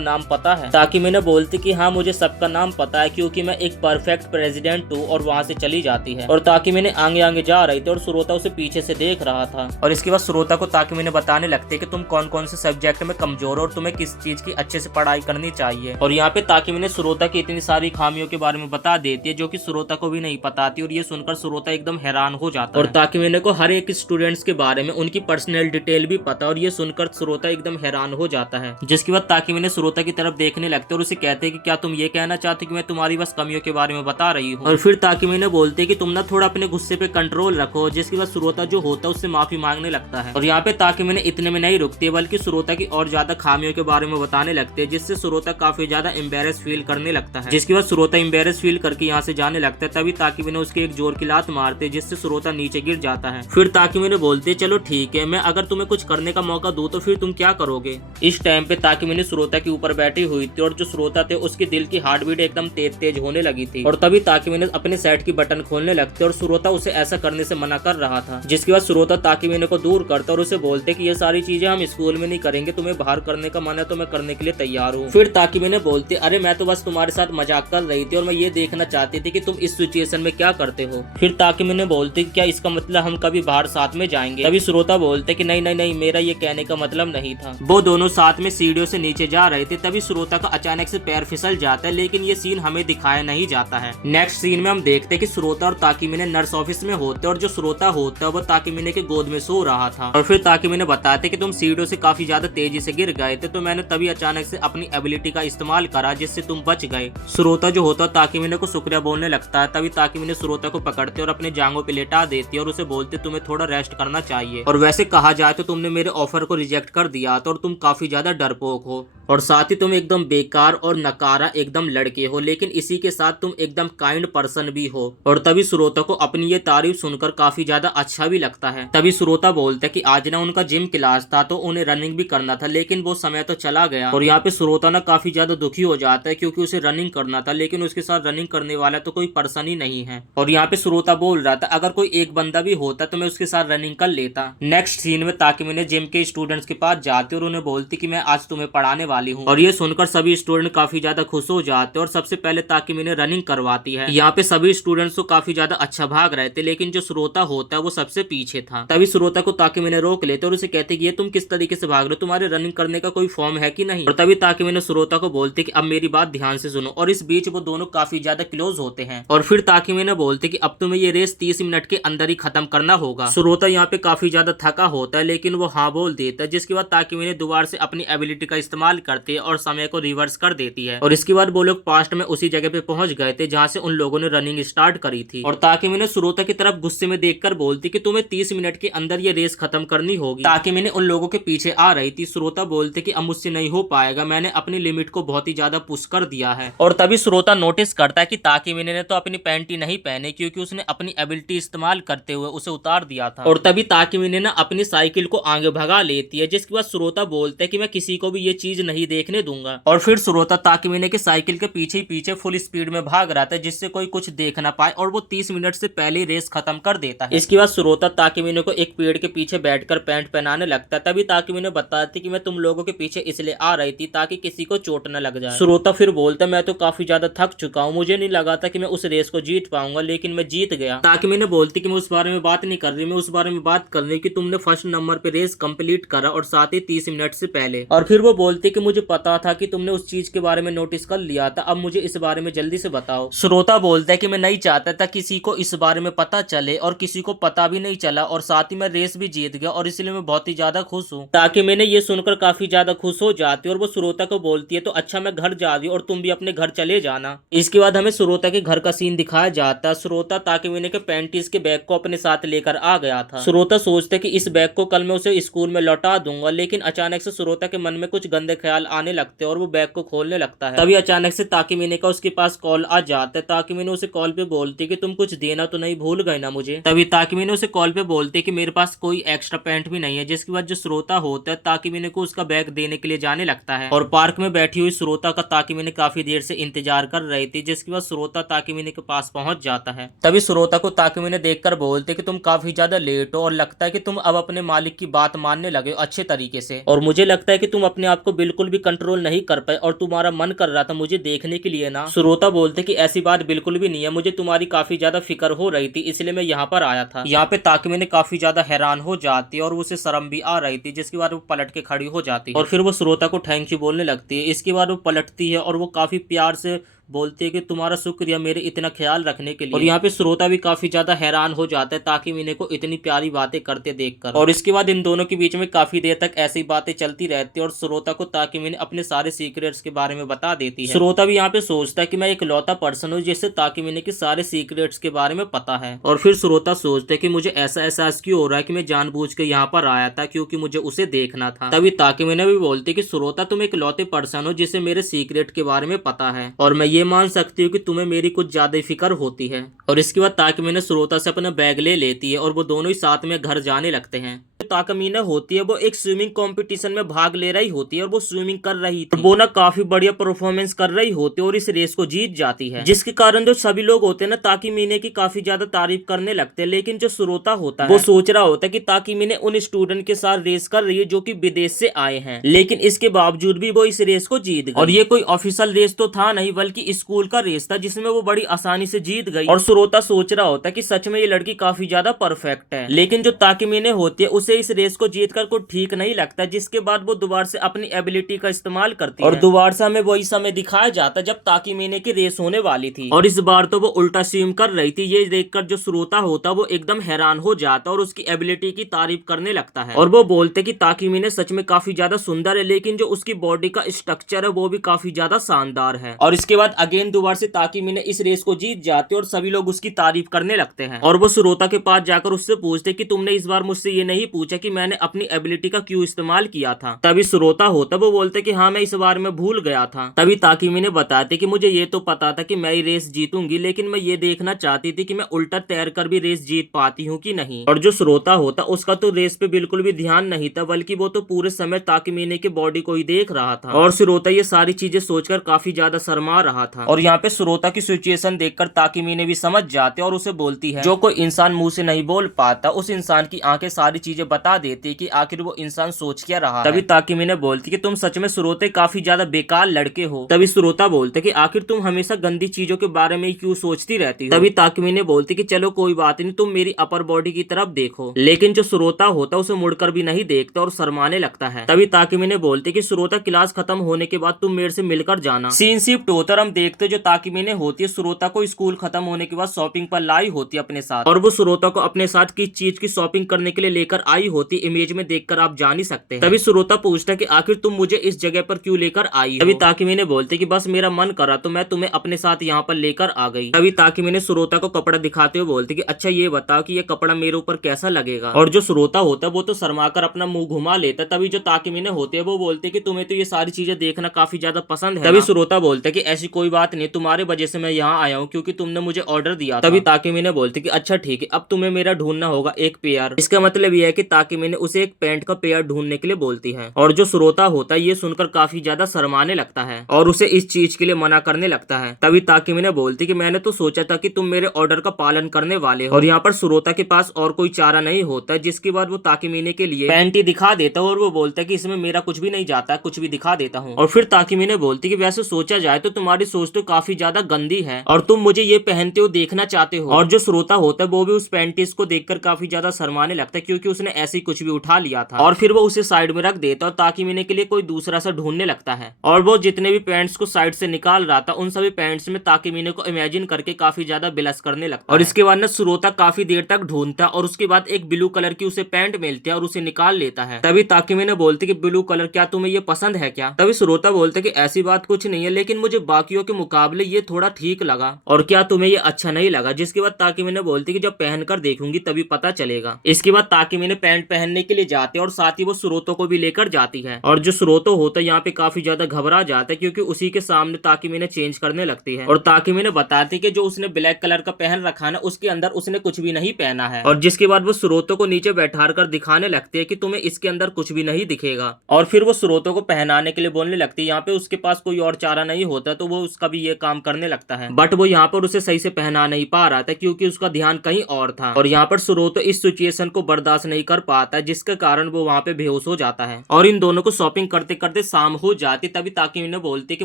नाम पता है? ताकिमिने बोलती कि हाँ मुझे सबका नाम पता है क्योंकि मैं एक परफेक्ट प्रेसिडेंट हूँ, और वहाँ से चली जाती है। और ताकिमिने आगे आगे जा रही थी और श्रोता उसे पीछे से देख रहा था। और इसके बाद श्रोता को ताकिमिने बताने लगते कि तुम कौन कौन से सब्जेक्ट में कमजोर हो और तुम्हें किस चीज की अच्छे से पढ़ाई करनी चाहिए। और यहाँ पे ताकिमिने श्रोता की इतनी सारी खामियों के बारे में बता देती है जो कि श्रोता को भी नहीं पता थी। और ये सुनकर श्रोता एकदम हैरान हो जाता है। और ताकिमिने को हर एक स्टूडेंट्स के बारे में उनकी पर्सनल डिटेल भी पता, और ये सुनकर श्रोता एकदम हैरान हो जाता है। जिसके बाद ताकिमिने श्रोता की तरफ देखने लगते और उसे कहते कि क्या तुम ये कहना चाहते कि मैं तुम्हारी बस कमियों के बारे में बता रही हूँ? और फिर ताकिमिने बोलते कि तुम ना थोड़ा अपने गुस्से पे कंट्रोल रखो। जिसके बाद श्रोता जो होता है उससे माफी मांगने लगता है। और यहाँ पे ताकिमिने इतने में नहीं रुकती बल्कि श्रोता की और ज्यादा खामियों के बारे में बताने लगते हैं, जिससे श्रोता काफी ज्यादा एम्बेरस फील करने लगता है। जिसके बाद श्रोता एम्बेरस फील करके यहाँ से जाने लगता है। तभी ताकिमिने उसके एक जोर की लात मारते जिससे श्रोता नीचे गिर जाता है। फिर ताकिमिने बोलते चलो ठीक है, मैं अगर तुम्हें कुछ करने का मौका दूं तो फिर तुम क्या करोगे? इस टाइम पे ताकिमिने श्रोता के ऊपर बैठी हुई थी और जो श्रोता थे उसके दिल की हार्ट बीट एकदम तेज तेज होने लगी थी। और तभी ताकिमिने अपने सेट की बटन खोलने लगते और श्रोता उसे ऐसा करने से मना कर रहा था। जिसके बाद श्रोता ताकिमिने को दूर करता और उसे बोलते कि ये सारी चीजें हम स्कूल में नहीं करेंगे, तुम्हें बाहर करने का मन है तो मैं करने के लिए तैयार हूँ। फिर ताकिमिने बोलती अरे मैं तो बस तुम्हारे साथ मजाक कर रही थी और मैं ये देखना चाहती थी कि तुम इस सिचुएशन में क्या करते हो। फिर ताकिमिने बोलती क्या इसका मतलब हम कभी बाहर साथ में जाएंगे? तभी श्रोता बोलते कि नहीं नहीं नहीं, मेरा ये कहने का मतलब नहीं था। वो दोनों साथ में सीढ़ियों से नीचे जा रहे थे। तभी श्रोता का अचानक से पैर फिसल जाता है, लेकिन ये सीन हमें दिखाया नहीं जाता है। नेक्स्ट सीन में हम देखते हैं कि श्रोता और ताकिमिने नर्स ऑफिस में होते और जो श्रोता होता है वो ताकिमिने के गोद में सो रहा था। और फिर ताकिमिने बताते कि तुम सीढ़ियों से काफी ज्यादा तेजी से गिर गए थे, तो मैंने तभी अचानक से अपनी एबिलिटी का इस्तेमाल करा जिससे तुम बच गए। श्रोता जो होता ताकिमिने को शुक्रिया बोलने लगता है। तभी ताकिमिने श्रोता को पकड़ते और अपने जांघों पे लेटा देती और उसे बोलते तुम्हें थोड़ा रेस्ट करना चाहिए। और वैसे कहा जाए तो तुमने मेरे ऑफर को रिजेक्ट कर दिया था और तुम काफी ज्यादा डरपोक हो, और साथ ही तुम एकदम बेकार और नकारा एकदम लड़के हो, लेकिन इसी के साथ तुम एकदम काइंड पर्सन भी हो। और तभी श्रोता को अपनी ये तारीफ सुनकर काफी ज्यादा अच्छा भी लगता है। तभी श्रोता बोलता है कि आज ना उनका जिम क्लास था तो उन्हें रनिंग भी करना था, लेकिन वो समय तो चला गया। और यहाँ पे श्रोता ना काफी ज्यादा दुखी हो जाता है क्योंकि उसे रनिंग करना था, लेकिन उसके साथ रनिंग करने वाला तो कोई पर्सन ही नहीं है। और यहाँ पे श्रोता बोल रहा था अगर कोई एक बंदा भी होता तो मैं उसके साथ रनिंग कर लेता। नेक्स्ट सीन में ताकिमिने जिम के स्टूडेंट्स के पास जाते और उन्हें बोलती कि मैं आज तुम्हें पढ़ाने वाली हूँ। और ये सुनकर सभी स्टूडेंट काफी ज्यादा खुश हो जाते और सबसे पहले ताकिमिने रनिंग करवाती है। यहाँ पे सभी स्टूडेंट्स तो काफी ज्यादा अच्छा भाग रहे थे, लेकिन जो श्रोता होता है वो सबसे पीछे था। तभी श्रोता को ताकिमिने रोक लेते और उसे कहते कि ये तुम किस तरीके से भाग रहे हो, तुम्हारे रनिंग करने का कोई फॉर्म है कि नहीं? और तभी ताकिमिने श्रोता को बोलते कि अब मेरी बात ध्यान से सुनो। और इस बीच वो दोनों काफी ज्यादा क्लोज होते हैं। और फिर ताकिमिने बोलते कि अब तुम्हें ये रेस 30 मिनट के अंदर ही खत्म करना होगा। श्रोता यहाँ पे काफी ज्यादा थका होता है, लेकिन वो हाँ बोल देता है। जिसके बाद ताकिमिने दोबारा से अपनी एबिलिटी का इस्तेमाल करती है और समय को रिवर्स कर देती है। और इसके बाद वो लोग पास्ट में उसी जगह पे पहुंच गए थे जहाँ से उन लोगों ने रनिंग स्टार्ट करी थी। और ताकिमिने श्रोता की तरफ गुस्से में देखकर बोलती कि तुम्हें 30 मिनट के अंदर ये रेस खत्म करनी होगी। ताकिमिने उन लोगों के पीछे आ रही थी। श्रोता बोलते कि अब मुझसे नहीं हो पाएगा, मैंने अपनी लिमिट को बहुत ही ज्यादा पुश कर दिया है। और तभी श्रोता नोटिस करता है कि ताकिमिने ने तो अपनी पैंट ही नहीं पहने क्योंकि उसने अपनी एबिलिटी इस्तेमाल करते हुए उसे उतार दिया था। और तभी ताकिमिने ना अपनी साइकिल को आगे भगा लेती है। जिसके बाद श्रोता बोलते है कि मैं किसी को भी ये चीज नहीं देखने दूंगा। और फिर श्रोता ताकिमिने के साइकिल के पीछे ही पीछे फुल स्पीड में भाग रहा था जिससे कोई कुछ देख ना पाए, और वो 30 मिनट से पहले रेस खत्म कर देता है। इसके बाद श्रोता ताकिमिने को एक पेड़ के पीछे बैठकर पैंट पहनाने लगता है। तभी ताकिमिने बताती कि मैं तुम लोगों के पीछे इसलिए आ रही थी ताकि किसी को चोट न लग जाए। श्रोता फिर बोलता मैं तो काफी ज्यादा थक चुका हूँ, मुझे नहीं लगा था कि मैं उस रेस को जीत पाऊंगा, लेकिन मैं जीत गया। ताकिमिने बोलती कि मैं उस बारे में बात नहीं कर रही, मैं उस बारे में बात कर रही कि तुमने फर्स्ट नंबर पे रेस कंप्लीट करा और साथ ही 30 मिनट से पहले। और फिर वो बोलती कि मुझे पता था कि तुमने उस चीज के बारे में नोटिस कर लिया था, अब मुझे इस बारे में जल्दी से बताओ। श्रोता बोलता है कि मैं नहीं चाहता था किसी को इस बारे में पता चले, और किसी को पता भी नहीं चला, और साथ ही मैं रेस भी जीत गया, और इसलिए मैं बहुत ही ज्यादा खुश हूँ। ताकि मैंने ये सुनकर काफी ज्यादा खुश हो जाती है और वो श्रोता को बोलती है तो अच्छा मैं घर जा रही हूँ और तुम भी अपने घर चले जाना। इसके बाद हमें श्रोता के घर का सीन दिखाया जाता है। श्रोता ताकिमिने के पैंटीज के बैग को अपने साथ लेकर आ गया था। श्रोता सोचते कि इस बैग को कल मैं उसे स्कूल में लौटा दूंगा, लेकिन अचानक से श्रोता के मन में कुछ गंदे ख्याल आने लगते और वो बैग को खोलने लगता है। तभी अचानक से ताकिमिने का उसके पास कॉल आ जाता है। ताकिमिने उसे कॉल पे बोलती है कि तुम कुछ देना तो नहीं भूल गए ना मुझे। तभी ताकमीने उसे कॉल पे बोलते कि मेरे पास कोई एक्स्ट्रा पैंट भी नहीं है, जिसके बाद जो श्रोता होता है ताकमीने को उसका बैग देने के लिए जाने लगता है। और पार्क में बैठी हुई श्रोता का ताकमीने काफी देर से इंतजार कर रही थी, जिसके बाद श्रोता ताकमीने के पास पहुंच जाता है। तभी श्रोता को ताकमीने देखकर बोलते कि तुम काफी ज्यादा लेट हो और लगता है कि तुम अब अपने मालिक की बात मानने लगे हो अच्छे तरीके से, और मुझे लगता है कि तुम अपने आप को बिल्कुल भी कंट्रोल नहीं कर पाए और तुम्हारा मन कर रहा था मुझे देखने के लिए ना। श्रोता बोलते कि ऐसी बात बिल्कुल भी नहीं है, मुझे तुम्हारी काफी ज्यादा फिक्र हो रही थी इसलिए मैं यहाँ पर आया था। यहाँ पे ताकमीने काफी ज्यादा हैरान हो जाती है और उसे शर्म भी आ रही थी, जिसके बाद वो पलट के खड़ी हो जाती है और फिर वो श्रोता को थैंक यू बोलने लगती है। इसके बाद वो पलटती है और वो काफी प्यार से बोलते हैं कि तुम्हारा शुक्रिया मेरे इतना ख्याल रखने के लिए। और यहाँ पे श्रोता भी काफी ज्यादा हैरान हो जाता है ताकमीने को इतनी प्यारी बातें करते देखकर। और इसके बाद इन दोनों के बीच में काफी देर तक ऐसी बातें चलती रहती है और श्रोता को ताकमीने अपने सारे सीक्रेट्स के बारे में बता देती है। श्रोता भी यहाँ पे सोचता है कि मैं एक लौता पर्सन हूँ जिससे ताकमीने के सारे सीक्रेट्स के बारे में पता है। और फिर श्रोता सोचता है कि मुझे ऐसा एहसास क्यों हो रहा है कि मैं जानबूझ के यहाँ पर आया था क्योंकि मुझे उसे देखना था। तभी ताकमीने भी बोलती कि श्रोता तुम एक लौते पर्सन हो जिसे मेरे सीक्रेट के बारे में पता है और मैं ये मान सकती हूँ कि तुम्हें मेरी कुछ ज्यादा फिक्र होती है। और इसके बाद ताकमीने श्रोता से अपना बैग ले लेती है और वो दोनों ही साथ में घर जाने लगते हैं। ताकमीने होती है वो एक स्विमिंग कंपटीशन में भाग ले रही होती है और वो स्विमिंग कर रही थी। वो ना काफी बढ़िया परफॉर्मेंस कर रही होती है और इस रेस को जीत जाती है, जिसके कारण जो सभी लोग होते हैं ना ताकमीने की काफी ज्यादा तारीफ करने लगते हैं। लेकिन जो श्रोता होता है वो सोच रहा होता है कि ताकमीने उन स्टूडेंट के साथ रेस कर रही है जो कि विदेश से आए हैं, लेकिन इसके बावजूद भी वो इस रेस को जीत गई। और ये कोई ऑफिशियल रेस तो था नहीं बल्कि स्कूल का रेस था जिसमें वो बड़ी आसानी से जीत गई। और श्रोता सोच रहा होता है कि सच में ये लड़की काफी ज्यादा परफेक्ट है। लेकिन जो ताकमीने होती है उसे इस रेस को जीतकर कुछ ठीक नहीं लगता, जिसके बाद वो दोबारा से अपनी एबिलिटी का इस्तेमाल करती है और दोबारा से हमें वही समय दिखाया जाता जब ताकमीने की रेस होने वाली थी। और इस बार तो वो उल्टा स्विम कर रही थी। ये देखकर जो श्रोता होता वो एकदम हैरान हो जाता और उसकी एबिलिटी की तारीफ करने लगता है। और वो बोलते कि ताकमीने सच में काफी ज्यादा सुंदर है, लेकिन जो उसकी बॉडी का स्ट्रक्चर है वो भी काफी ज्यादा शानदार है। और इसके बाद अगेन दोबारा से ताकमीने इस रेस को जीत जाती है और सभी लोग उसकी तारीफ करने लगते हैं। और वो श्रोता के पास जाकर उससे पूछते कि तुमने इस बार मुझसे ये नहीं पूछा कि मैंने अपनी एबिलिटी का क्यों इस्तेमाल किया था। तभी श्रोता होता वो बोलते कि हाँ मैं इस बार में भूल गया था। तभी ताकमीने बताते कि मुझे ये तो पता था कि मैं ये रेस जीतूंगी, लेकिन मैं ये देखना चाहती थी कि मैं उल्टा तैर कर भी रेस जीत पाती हूँ कि नहीं। और जो श्रोता होता उसका तो रेस पे बिल्कुल भी ध्यान नहीं था, बल्कि वो तो पूरे समय ताकमीने की बॉडी को ही देख रहा था। और श्रोता ये सारी चीजें सोचकर काफी ज्यादा शर्मा रहा था। और यहाँ पे श्रोता की सिचुएशन देखकर ताकमीने भी समझ जाते और उसे बोलती है जो कोई इंसान मुंह से नहीं बोल पाता उस इंसान की आंखें सारी चीजें बता देती कि आखिर वो इंसान सोच क्या रहा है। तभी ताकमीने बोलती कि तुम सच में श्रोते काफी ज्यादा बेकार लड़के हो। तभी श्रोता बोलते कि आखिर तुम हमेशा गंदी चीजों के बारे में क्यों सोचती रहती हो। तभी ताकमीने बोलती कि चलो कोई बात नहीं, तुम मेरी अपर बॉडी की तरफ देखो। लेकिन जो श्रोता होता उसे मुड़कर भी नहीं देखता और शर्माने लगता है। तभी ताकमीने बोलती कि श्रोता क्लास खत्म होने के बाद तुम मेरे से मिलकर जाना। सीन शिफ्ट होता और हम देखते जो ताकमीने होती है श्रोता को स्कूल खत्म होने के बाद शॉपिंग पर लाई होती है अपने साथ, और वो श्रोता को अपने साथ किस चीज की शॉपिंग करने के लिए लेकर आई होती इमेज में देखकर आप जान ही सकते हैं। तभी श्रोता पूछता कि आखिर तुम मुझे इस जगह पर क्यों लेकर आई। तभी ताकमीने बोलते कि बस मेरा मन करा तो मैं तुम्हें अपने साथ यहाँ पर लेकर आ गई। तभी ताकमीने श्रोता को कपड़ा दिखाते हुए बोलते कि अच्छा ये बताओ कि ये कपड़ा मेरे ऊपर कैसा लगेगा। और जो श्रोता होता है वो तो शर्माकर अपना मुंह घुमा लेता। तभी जो ताकमीने होते हैं वो बोलते कि तुम्हें तो ये सारी चीजें देखना काफी ज्यादा पसंद है। तभी श्रोता बोलते कि ऐसी कोई बात नहीं, तुम्हारे वजह से मैं यहाँ आया हूँ क्योंकि तुमने मुझे ऑर्डर दिया। तभी ताकमीने बोलते कि अच्छा ठीक है, अब तुम्हें मेरा ढूंढना होगा एक पेयर। इसका मतलब यह है कि ताकमीने उसे एक पैंट का पेयर ढूंढने के लिए बोलती है। और जो श्रोता होता है ये सुनकर काफी ज्यादा शर्माने लगता है और उसे इस चीज के लिए मना करने लगता है। तभी ताकमीने बोलती कि मैंने तो सोचा था कि तुम मेरे ऑर्डर का पालन करने वाले हो। और यहाँ पर श्रोता के पास और कोई चारा नहीं होता, जिसके बाद वो ताकमीने के लिए पैंट ही दिखा देता है और वो बोलता है कि इसमें मेरा कुछ भी नहीं जाता, कुछ भी दिखा देता हूँ। और फिर ताकमीने बोलती कि वैसे सोचा जाए तो तुम्हारी सोच तो काफी ज्यादा गंदी है और तुम मुझे ये पहनते हुए देखना चाहते हो। और जो श्रोता होता है वो भी उस पैंटीज को देखकर काफी ज्यादा शर्माने लगता है क्योंकि उसने ऐसे ही कुछ भी उठा लिया था। और फिर वो उसे साइड में रख देता और ताकमीने के लिए कोई दूसरा सा ढूंढने लगता है। और वो जितने भी पैंट्स को साइड से निकाल रहा था उन सभी पैंट्स में ताकमीने को इमेजिन करके काफी ज्यादा बिलस करने लगता है। और इसके बाद न श्रोता काफी देर तक ढूंढता और उसके बाद एक ब्लू कलर की उसे पैंट मिलती है और उसे निकाल लेता है। तभी ताकमीने बोलते कि ब्लू कलर क्या तुम्हें ये पसंद है क्या। तभी श्रोता बोलते कि ऐसी बात कुछ नहीं है, लेकिन मुझे बाकियों के मुकाबले ये थोड़ा ठीक लगा। और क्या तुम्हें ये अच्छा नहीं लगा। जिसके बाद ताकमीने बोलती कि जब पहनकर देखूंगी तभी पता चलेगा। इसके बाद ताकमीने पैंट पहनने के लिए जाते हैं और साथ ही वो स्रोतो को भी लेकर जाती है। और जो स्रोतो होता है यहाँ पे काफी ज्यादा घबरा जाता है क्योंकि उसी के सामने ताकिमीने चेंज करने लगती है और ताकिमीने बताती है कि जो उसने ब्लैक कलर का पहन रखा है ना उसके अंदर उसने कुछ भी नहीं पहना है। और जिसके बाद वो स्रोतो को नीचे बैठा कर दिखाने लगती है कि तुम्हें इसके अंदर कुछ भी नहीं दिखेगा। और फिर वो स्रोतो को पहनाने के लिए बोलने लगती है। यहाँ पे उसके पास कोई और चारा नहीं होता तो वो उसका भी ये काम करने लगता है, बट वो यहाँ पर उसे सही से पहना नहीं पा रहा था क्योंकि उसका ध्यान कहीं और था। और यहाँ पर स्रोतो इस सिचुएशन को बर्दाश्त नहीं कर पाता जिसके कारण वो वहाँ पे बेहोश हो जाता है। और इन दोनों को शॉपिंग करते करते शाम हो जाती। तभी ताकिमीने बोलती कि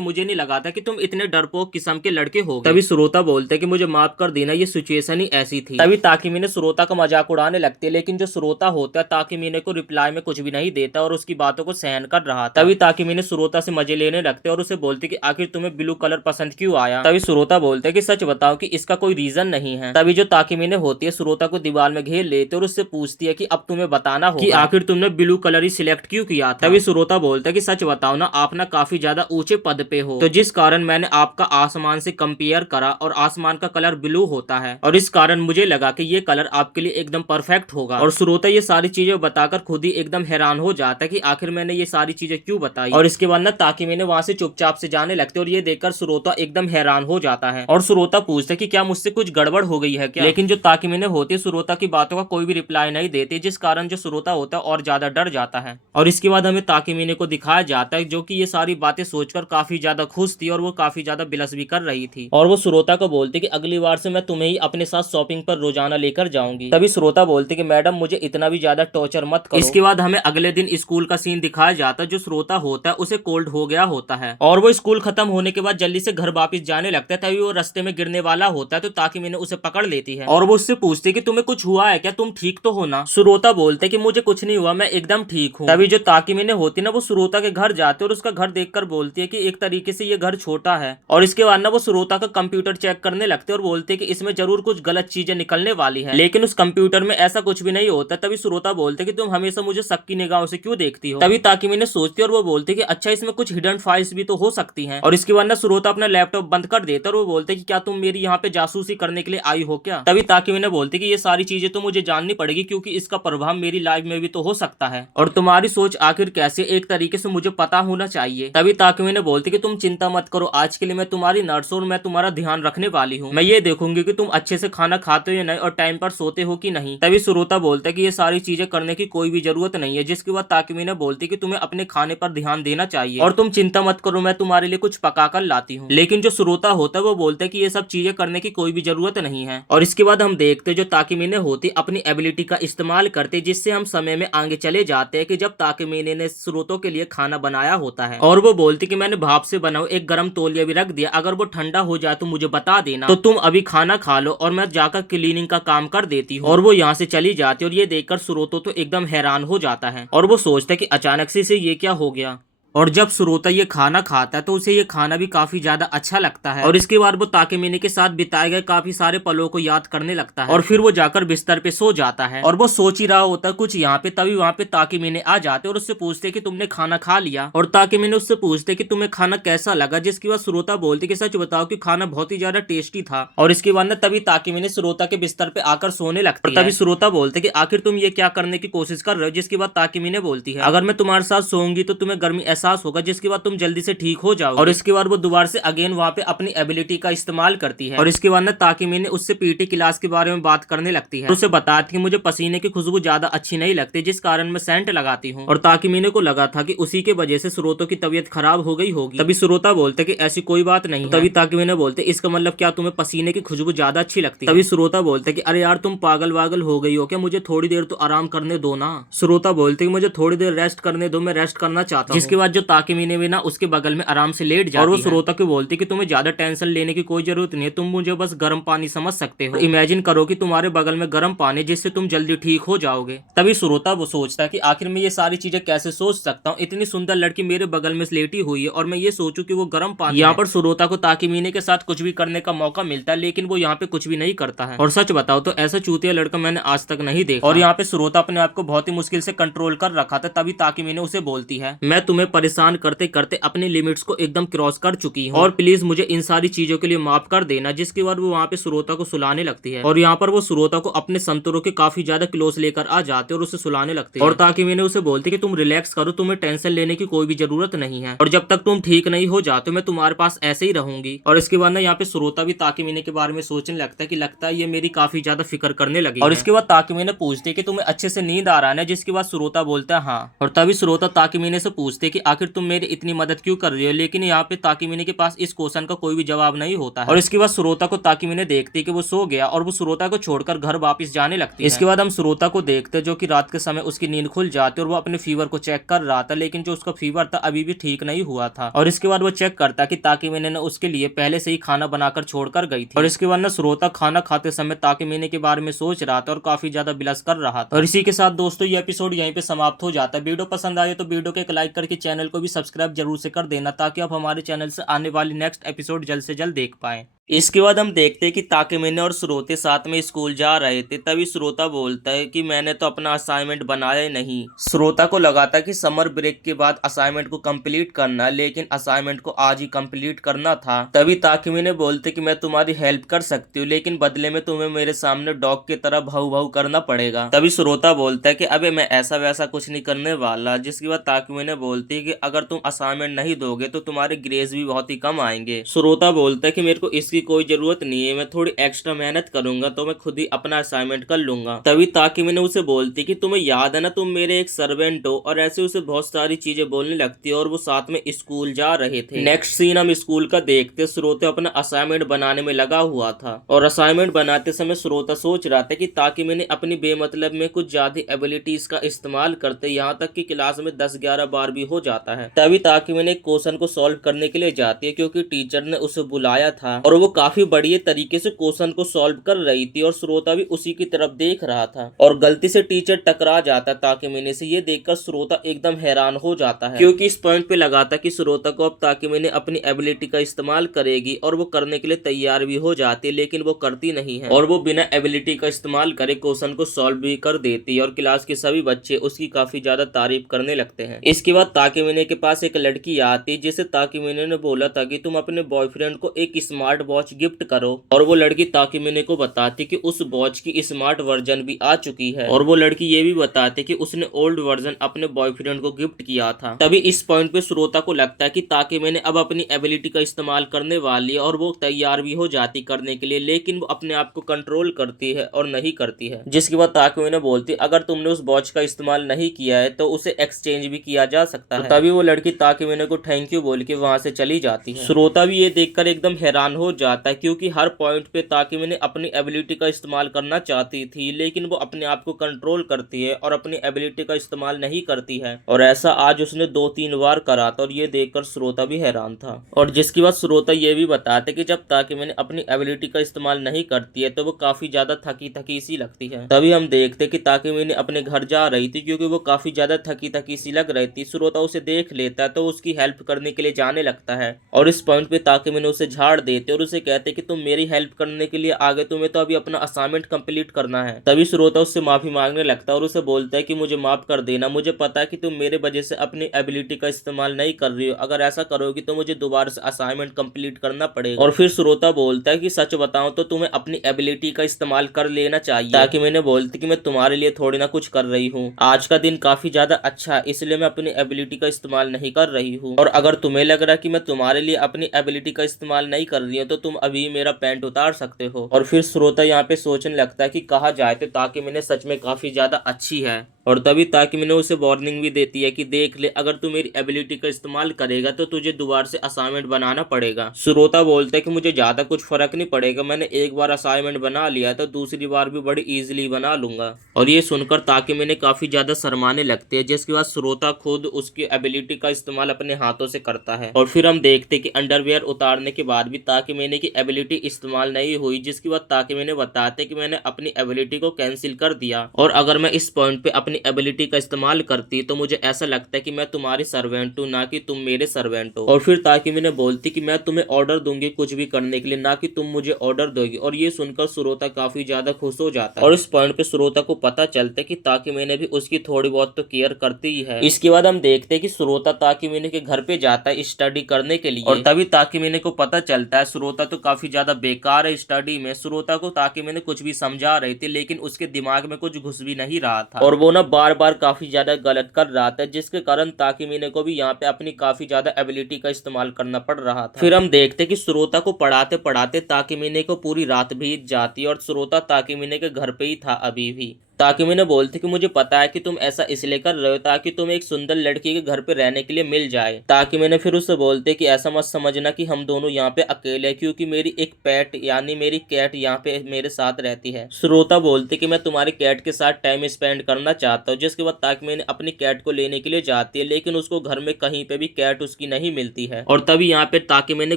मुझे नहीं लगा था कि तुम इतने डरपोक किस्म के लड़के हो। तभी स्रोता बोलते कि मुझे माफ कर देना, ये सिचुएशन ही ऐसी थी। तभी ताकिमीने स्रोता का मजाक उड़ाने लगती है, लेकिन जो स्रोता होता है ताकिमीने को रिप्लाई में कुछ भी नहीं देता और उसकी बातों को सहन कर रहा था। तभी ताकिमीने स्रोता से मजे लेने लगते और उसे बोलती कि आखिर तुम्हें ब्लू कलर पसंद क्यों आया। तभी स्रोता बोलते कि सच बताओ कि इसका कोई रीजन नहीं है। तभी जो ताकिमीने होती है स्रोता को दीवार में घेर लेते और उससे पूछती है कि अब तुम्हें बताना होगा कि आखिर तुमने ब्लू कलर ही सिलेक्ट क्यों किया था। तभी स्रोता बोलता है कि सच बताओ ना, आप ना काफी ज्यादा ऊंचे पद पे हो, तो जिस कारण मैंने आपका आसमान से कंपेयर करा और आसमान का कलर ब्लू होता है और इस कारण मुझे लगा कि ये कलर आपके लिए एकदम परफेक्ट होगा। और स्रोता ये सारी चीजें बताकर खुद ही एकदम हैरान हो जाता है कि आखिर मैंने ये सारी चीजें क्यों बताई। और इसके बाद ना ताकिमीने वहां से चुपचाप से जाने लगते और ये देखकर स्रोता एकदम हैरान हो जाता है और स्रोता पूछता है कि क्या मुझसे कुछ गड़बड़ हो गई है क्या। लेकिन जो ताकिमीने होती है स्रोता की बातों का कोई भी रिप्लाई नहीं देती, जिस कारण जो स्रोता होता है और ज्यादा डर जाता है। और इसके बाद हमें ताकिमीने को दिखाया जाता है जो कि ये सारी बातें सोचकर काफी ज्यादा खुश थी और वो काफी ज्यादा बिलस भी कर रही थी। और वो स्रोता को बोलती कि अगली बार से मैं तुम्हें ही अपने साथ शॉपिंग पर रोजाना लेकर जाऊंगी। तभी स्रोता बोलती कि मैडम मुझे इतना भी ज्यादा टॉर्चर मत करो। इसके बाद हमें अगले दिन स्कूल का सीन दिखाया जाता है। जो स्रोता होता है उसे कोल्ड हो गया होता है और वो स्कूल खत्म होने के बाद जल्दी से घर वापस जाने लगता है। तभी वो रास्ते में गिरने वाला होता है तो ताकिमीने उसे पकड़ लेती है और वो उससे पूछती है कि तुम्हें कुछ हुआ है क्या, तुम ठीक तो हो ना। स्रोता बोलते कि मुझे कुछ नहीं हुआ, मैं एकदम ठीक हूँ। तभी जो ताकिमीने होती ना वो स्रोता के घर जाते और उसका घर देखकर बोलती है कि एक तरीके से ये घर छोटा है। और इसके बाद ना वो स्रोता का कंप्यूटर चेक करने लगते और बोलते कि इसमें जरूर कुछ गलत चीजें निकलने वाली है, लेकिन उस कंप्यूटर में ऐसा कुछ भी नहीं होता। तभी स्रोता बोलते कि तुम हमेशा मुझे शक की निगाहों से क्यों देखती हो। तभी ताकिमीने सोचती और वो बोलते कि अच्छा इसमें कुछ हिडन फाइल्स भी तो हो सकती हैं। और इसके बाद ना स्रोता अपना लैपटॉप बंद कर देता और वो बोलते कि क्या तुम मेरी यहाँ पे जासूसी करने के लिए आई हो क्या। तभी ताकिमीने बोलती कि ये सारी चीजें तो मुझे जाननी पड़ेगी क्योंकि इसका प्रभाव मेरी लाइफ में भी तो हो सकता है और तुम्हारी सोच आखिर कैसे एक तरीके से मुझे पता होना चाहिए। तभी ताकिमीने बोलती कि तुम चिंता मत करो, आज के लिए मैं तुम्हारी नर्स और मैं तुम्हारा ध्यान रखने वाली हूँ। मैं ये देखूंगी कि तुम अच्छे से खाना खाते हो या नहीं और टाइम पर सोते हो कि नहीं। तभी स्रोता बोलता है कि ये सारी चीजें करने की कोई भी जरूरत नहीं है, जिसके बाद ताकिमीने बोलती कि तुम्हें अपने खाने पर ध्यान देना चाहिए और तुम चिंता मत करो, मैं तुम्हारे लिए कुछ पका कर लाती हूँ। लेकिन जो स्रोता होता है वो बोलता है कि ये सब चीजें करने की कोई भी जरूरत नहीं है। और इसके बाद हम देखते जो ताकिमीने होती अपनी एबिलिटी का इस्तेमाल करते, जिससे हम समय में आगे चले जाते हैं कि जब ताकिमीने ने स्रोतों के लिए खाना बनाया होता है और वो बोलती कि मैंने भाप से बनाओ एक गर्म तौलिया भी रख दिया, अगर वो ठंडा हो जाए तो मुझे बता देना, तो तुम अभी खाना खा लो और मैं जाकर क्लीनिंग का काम कर देती हूँ। और वो यहाँ से चली जाती है और ये देखकर स्रोतो तो एकदम हैरान हो जाता है और वो सोचता है कि अचानक से ये क्या हो गया। और जब स्रोता ये खाना खाता है तो उसे ये खाना भी काफी ज्यादा अच्छा लगता है और इसके बाद वो ताकिमीने के साथ बिताए गए काफी सारे पलों को याद करने लगता है और फिर वो जाकर बिस्तर पे सो जाता है और वो सोच ही रहा होता है कुछ यहाँ पे। तभी वहाँ पे ताकिमीने आ जाते और उससे पूछते कि तुमने खाना खा लिया और ताकिमीने उससे पूछते कि तुम्हें खाना कैसा लगा, जिसके बाद स्रोता बोलती कि सच बताओ कि खाना बहुत ही ज्यादा टेस्टी था। और इसके बाद तभी ताकिमीने स्रोता के बिस्तर पे आकर सोने लगती है। तभी स्रोता बोलते कि आखिर तुम ये क्या करने की कोशिश कर रहे हो, जिसके बाद ताकिमीने बोलती है अगर मैं तुम्हारे साथ सोऊंगी तो तुम्हें गर्मी एहसास होगा, जिसके बाद तुम जल्दी से ठीक हो जाओ। और इसके बाद वो दोबारा से अगेन वहाँ पे अपनी एबिलिटी का इस्तेमाल करती है और इसके बाद ताकिमीने उससे पीटी क्लास के बारे में बात करने लगती है। उसे बताती है मुझे पसीने की खुशबू ज्यादा अच्छी नहीं लगती, जिस कारण मैं सेंट लगाती हूँ। और ताकिमीने को लगा था कि उसी के वजह से स्रोतो की तबीयत खराब हो गई होगी। तभी स्रोता बोलते कि ऐसी कोई बात नहीं। तभी ताकिमीने बोलते इसका मतलब क्या तुम्हें पसीने की खुशबू ज्यादा अच्छी लगती है। तभी स्रोता बोलते कि अरे यार तुम पागल वागल हो गई हो क्या, मुझे थोड़ी देर तो आराम करने दो ना। स्रोता बोलते मुझे थोड़ी देर रेस्ट करने दो, मैं रेस्ट करना चाहता हूँ। जिसके बाद जो ताकिमीने भी ना उसके बगल में आराम से लेट जाती है और वो स्रोता को बोलती कि तुम्हें ज्यादा टेंशन लेने की कोई जरूरत नहीं है, तुम मुझे बस गर्म पानी समझ सकते हो। इमेजिन करो कि तुम्हारे बगल में गर्म पानी, जिससे तुम जल्दी ठीक हो जाओगे। तभी स्रोता वो सोचता है कि आखिर मैं ये सारी चीजें कैसे सोच सकता हूँ, इतनी सुंदर लड़की मेरे बगल में लेटी हुई है और मैं ये सोचूं कि वो गर्म पानी। यहाँ पर स्रोता को ताकिमीने के साथ कुछ भी करने का मौका मिलता है, लेकिन वो यहाँ पे कुछ भी नहीं करता है। और सच बताओ तो ऐसा चूतिया लड़का मैंने आज तक नहीं देखा। और यहाँ पे स्रोता अपने आप को बहुत ही मुश्किल से कंट्रोल कर रखा था। तभी ताकिमीने उसे बोलती है मैं तुम्हें परेशान करते करते अपनी लिमिट्स को एकदम क्रॉस कर चुकी हूँ और प्लीज मुझे इन सारी चीजों के लिए माफ कर देना। जिसके बाद वो वहाँ पे श्रोता को सुलाने लगती है और यहाँ पर वो श्रोता को अपने संतरों के काफी ज्यादा क्लोज लेकर आ जाते और उसे सुलाने लगते हैं और ताकि मैंने उसे बोलते कि तुम रिलैक्स करो, तुम्हें टेंशन लेने की कोई भी जरूरत नहीं है और जब तक तुम ठीक नहीं हो जाते मैं तुम्हारे पास ऐसे ही रहूंगी। और इसके बाद ना यहाँ पे श्रोता भी ताकि मैंने के बारे में सोचने लगता है कि लगता है ये मेरी काफी ज्यादा फिक्र करने लगी और इसके बाद ताकि मैंने पूछते कि तुम्हें अच्छे से नींद आ रहा है। जिसके बाद श्रोता बोलता है हाँ। और तभी श्रोता ताकि मैंने से पूछते कि आखिर तुम मेरी इतनी मदद क्यों कर रही हो, लेकिन यहाँ पे ताकि मैंने के पास इस क्वेश्चन का कोई भी जवाब नहीं होता है। और इसके बाद श्रोता को ताकि मैंने देखती कि वो सो गया और वो श्रोता को छोड़कर घर वापस जाने लगती है। इसके बाद हम श्रोता को देखते जो कि रात के समय उसकी नींद खुल जाती और वो अपने फीवर को चेक कर रहा था, लेकिन जो उसका फीवर था अभी भी ठीक नहीं हुआ था। और इसके बाद वो चेक करता कि ताकि मैंने उसके लिए पहले से ही खाना बनाकर छोड़कर गई थी। और इसके बाद ना श्रोता खाना खाते समय ताकि मैंने के बारे में सोच रहा था और काफी ज्यादा बिलस कर रहा था। और इसी के साथ दोस्तों ये एपिसोड यहीं पे समाप्त हो जाता है। वीडियो पसंद आए तो वीडियो को एक लाइक करके चैनल को भी सब्सक्राइब जरूर से कर देना ताकि आप हमारे चैनल से आने वाली नेक्स्ट एपिसोड जल्द से जल्द देख पाएं। इसके बाद हम देखते हैं कि ताकि मैंने और श्रोते साथ में स्कूल जा रहे थे। तभी श्रोता बोलता है कि मैंने तो अपना असाइनमेंट बनाया नहीं। श्रोता को लगा था कि समर ब्रेक के बाद असाइनमेंट को कंप्लीट करना, लेकिन असाइनमेंट को आज ही कंप्लीट करना था। तभी ताकि मैंने बोलते कि मैं तुम्हारी हेल्प कर सकती हूँ, लेकिन बदले में तुम्हें मेरे सामने डॉग की तरह भाऊ भाऊ करना पड़ेगा। तभी श्रोता बोलता है कि अबे मैं ऐसा वैसा कुछ नहीं करने वाला। जिसके बाद ताकि मैंने बोलती है कि अगर तुम असाइनमेंट नहीं दोगे तो तुम्हारे ग्रेड्स भी बहुत ही कम आएंगे। श्रोता बोलता है कि मेरे को इसकी कोई जरूरत नहीं है, मैं थोड़ी एक्स्ट्रा मेहनत करूंगा तो मैं खुद ही अपना असाइनमेंट कर लूंगा। तभी ताकि मैंने उसे बोलती कि तुम्हें याद है ना तुम मेरे एक सर्वेंट हो, और ऐसे उसे बहुत सारी चीजें बोलने लगती है और वो साथ में स्कूल जा रहे थे। नेक्स्ट सीन हम स्कूल का देखते। श्रोता अपना असाइनमेंट बनाने में लगा हुआ था और असाइनमेंट बनाते समय श्रोता सोच रहा था कि ताकि मैंने अपनी बेमतलब में कुछ ज्यादा एबिलिटीज का इस्तेमाल करते, यहाँ तक कि क्लास में 10-11 बार भी हो जाता है। तभी ताकि मैंने क्वेश्चन को सॉल्व करने के लिए जाती है क्योंकि टीचर ने उसे बुलाया था और वो काफी बढ़िया तरीके से क्वेश्चन को सॉल्व कर रही थी और श्रोता भी उसी की तरफ देख रहा था और गलती से टीचर टकरा जाता ताकि मैंने से। ये देखकर श्रोता एकदम हैरान हो जाता है क्योंकि इस पॉइंट पे लगा था कि श्रोता को अब ताकि मैंने अपनी एबिलिटी का इस्तेमाल करेगी और वो करने के लिए तैयार भी हो जाती है, लेकिन वो करती नहीं है और वो बिना एबिलिटी का इस्तेमाल करे क्वेश्चन को सॉल्व भी कर देती है और क्लास के सभी बच्चे उसकी काफी ज्यादा तारीफ करने लगते हैं। इसके बाद ताकि मैंने के पास एक लड़की आती जिसे ताकि मैंने ने बोला था कि तुम अपने बॉयफ्रेंड को एक स्मार्ट वॉच गिफ्ट करो और वो लड़की ताकि मैंने को बताती कि उस वॉच की स्मार्ट वर्जन भी आ चुकी है और वो लड़की ये भी बताती कि उसने ओल्ड वर्जन अपने बॉयफ्रेंड को गिफ्ट किया था। तभी इस पॉइंट पे श्रोता को लगता है कि ताकि मैंने अब अपनी एबिलिटी का इस्तेमाल करने वाली है और वो तैयार भी हो जाती करने के लिए, लेकिन वो अपने आप को कंट्रोल करती है और नहीं करती है। जिसके बाद ताकि मैंने बोलती अगर तुमने उस वॉच का इस्तेमाल नहीं किया है तो उसे एक्सचेंज भी किया जा सकता है। तभी वो लड़की ताकि मैंने को थैंक यू बोल के वहां से चली जाती है। श्रोता भी ये देखकर एकदम हैरान हो जाता है क्योंकि हर पॉइंट पे ताकि मैंने अपनी एबिलिटी का इस्तेमाल करना चाहती थी, लेकिन वो अपने आप को कंट्रोल करती है और अपनी एबिलिटी का इस्तेमाल नहीं करती है और ऐसा आज उसने 2-3 बार करा था और ये देखकर श्रोता भी हैरान था। और जिसके बाद श्रोता ये भी बताते कि जब ताकि मैंने अपनी एबिलिटी का इस्तेमाल नहीं करती है तो वो काफी ज्यादा थकी थकी सी लगती है। तभी हम देखते कि ताकि मैंने अपने घर जा रही थी क्योंकि वो काफी ज्यादा थकी थकी सी लग रही थी। श्रोता उसे देख लेता है तो उसकी हेल्प करने के लिए जाने लगता है और इस पॉइंट पे ताकि मैंने उसे झाड़ देते और उसे कहते कि तुम मेरी हेल्प करने के लिए आगे, तुम्हें तो अभी अपना असाइनमेंट कंप्लीट करना है। तभी श्रोता उससे माफी मांगने लगता है और उसे बोलता है कि मुझे माफ कर देना, मुझे पता है कि तुम मेरे वजह से अपनी एबिलिटी का इस्तेमाल नहीं कर रही हो, अगर ऐसा करोगी तो मुझे दोबारा से असाइनमेंट कंप्लीट करना पड़ेगा। और फिर श्रोता बोलता है कि सच बताऊं तो तुम्हें अपनी एबिलिटी का इस्तेमाल कर लेना चाहिए। ताकि मैंने बोलती कि मैं तुम्हारे लिए थोड़ी ना कुछ कर रही हूँ, आज का दिन काफी ज्यादा अच्छा है इसलिए मैं अपनी एबिलिटी का इस्तेमाल नहीं कर रही हूँ, और अगर तुम्हें लग रहा है कि मैं तुम्हारे लिए अपनी एबिलिटी का इस्तेमाल नहीं कर रही हूँ तो तुम अभी मेरा पैंट उतार सकते हो। और फिर श्रोता यहाँ पे सोचने लगता है कि कहा जाए तो ताकि मैंने सच में काफी ज्यादा अच्छी है। और तभी ताकि मैंने उसे वार्निंग भी देती है कि देख ले, अगर तू मेरी एबिलिटी का इस्तेमाल करेगा तो तुझे दोबारा से असाइनमेंट बनाना पड़ेगा। श्रोता बोलता है कि मुझे ज्यादा कुछ फर्क नहीं पड़ेगा, मैंने एक बार असाइनमेंट बना लिया तो दूसरी बार भी बड़ी इजीली बना लूंगा। और ये सुनकर ताकि मैंने काफी ज्यादा शर्माने लगते हैं, जिसके बाद श्रोता खुद उसकी एबिलिटी का इस्तेमाल अपने हाथों से करता है। और फिर हम देखते कि अंडरवियर उतारने के बाद भी ताकि मैंने की एबिलिटी इस्तेमाल नहीं हुई, जिसके बाद ताकि मैंने बताते कि मैंने अपनी एबिलिटी को कैंसिल कर दिया और अगर मैं इस पॉइंट पे अपनी अपनी एबिलिटी का इस्तेमाल करती तो मुझे ऐसा लगता है कि मैं तुम्हारी सर्वेंट हूँ, ना कि तुम मेरे सर्वेंट हो। और फिर ताकिमिने बोलती कि मैं तुम्हें ऑर्डर दूंगी कुछ भी करने के लिए, ना कि तुम मुझे ऑर्डर दोगी। और ये सुनकर सुरोता काफी ज्यादा खुश हो जाता है और इस पॉइंट पे सुरोता को पता चलता है कि ताकिमिने भी उसकी थोड़ी बहुत तो केयर करती ही है। इसके बाद हम देखते हैं कि सुरोता ताकिमिने के घर पे जाता है स्टडी करने के लिए, और तभी ताकिमिने को पता चलता है सुरोता तो काफी ज्यादा बेकार है स्टडी में। सुरोता को ताकिमिने कुछ भी समझा रही थी, लेकिन उसके दिमाग में कुछ घुस भी नहीं रहा था और वो ना बार बार काफी ज्यादा गलत कर रहा था, जिसके कारण ताकिमिने को भी यहाँ पे अपनी काफी ज्यादा एबिलिटी का इस्तेमाल करना पड़ रहा था। फिर हम देखते कि सुरोता को पढ़ाते पढ़ाते ताकिमिने को पूरी रात बीत जाती और सुरोता ताकिमिने के घर पे ही था अभी भी। ताकिमिने बोलती कि मुझे पता है कि तुम ऐसा इसलिए कर रहे हो ताकि तुम एक सुंदर लड़की के घर पे रहने के लिए मिल जाए। ताकिमिने फिर उससे बोलते कि ऐसा मत समझना कि हम दोनों यहाँ पे अकेले हैं, क्योंकि मेरी एक पेट यानी मेरी कैट यहाँ पे मेरे साथ रहती है। सुरोता बोलती कि मैं तुम्हारी कैट के साथ टाइम स्पेंड करना चाहता हूँ। जिसके बाद ताकिमिने अपनी कैट को लेने के लिए जाती है, लेकिन उसको घर में कहीं पे भी कैट उसकी नहीं मिलती है। और तभी यहाँ पे ताकिमिने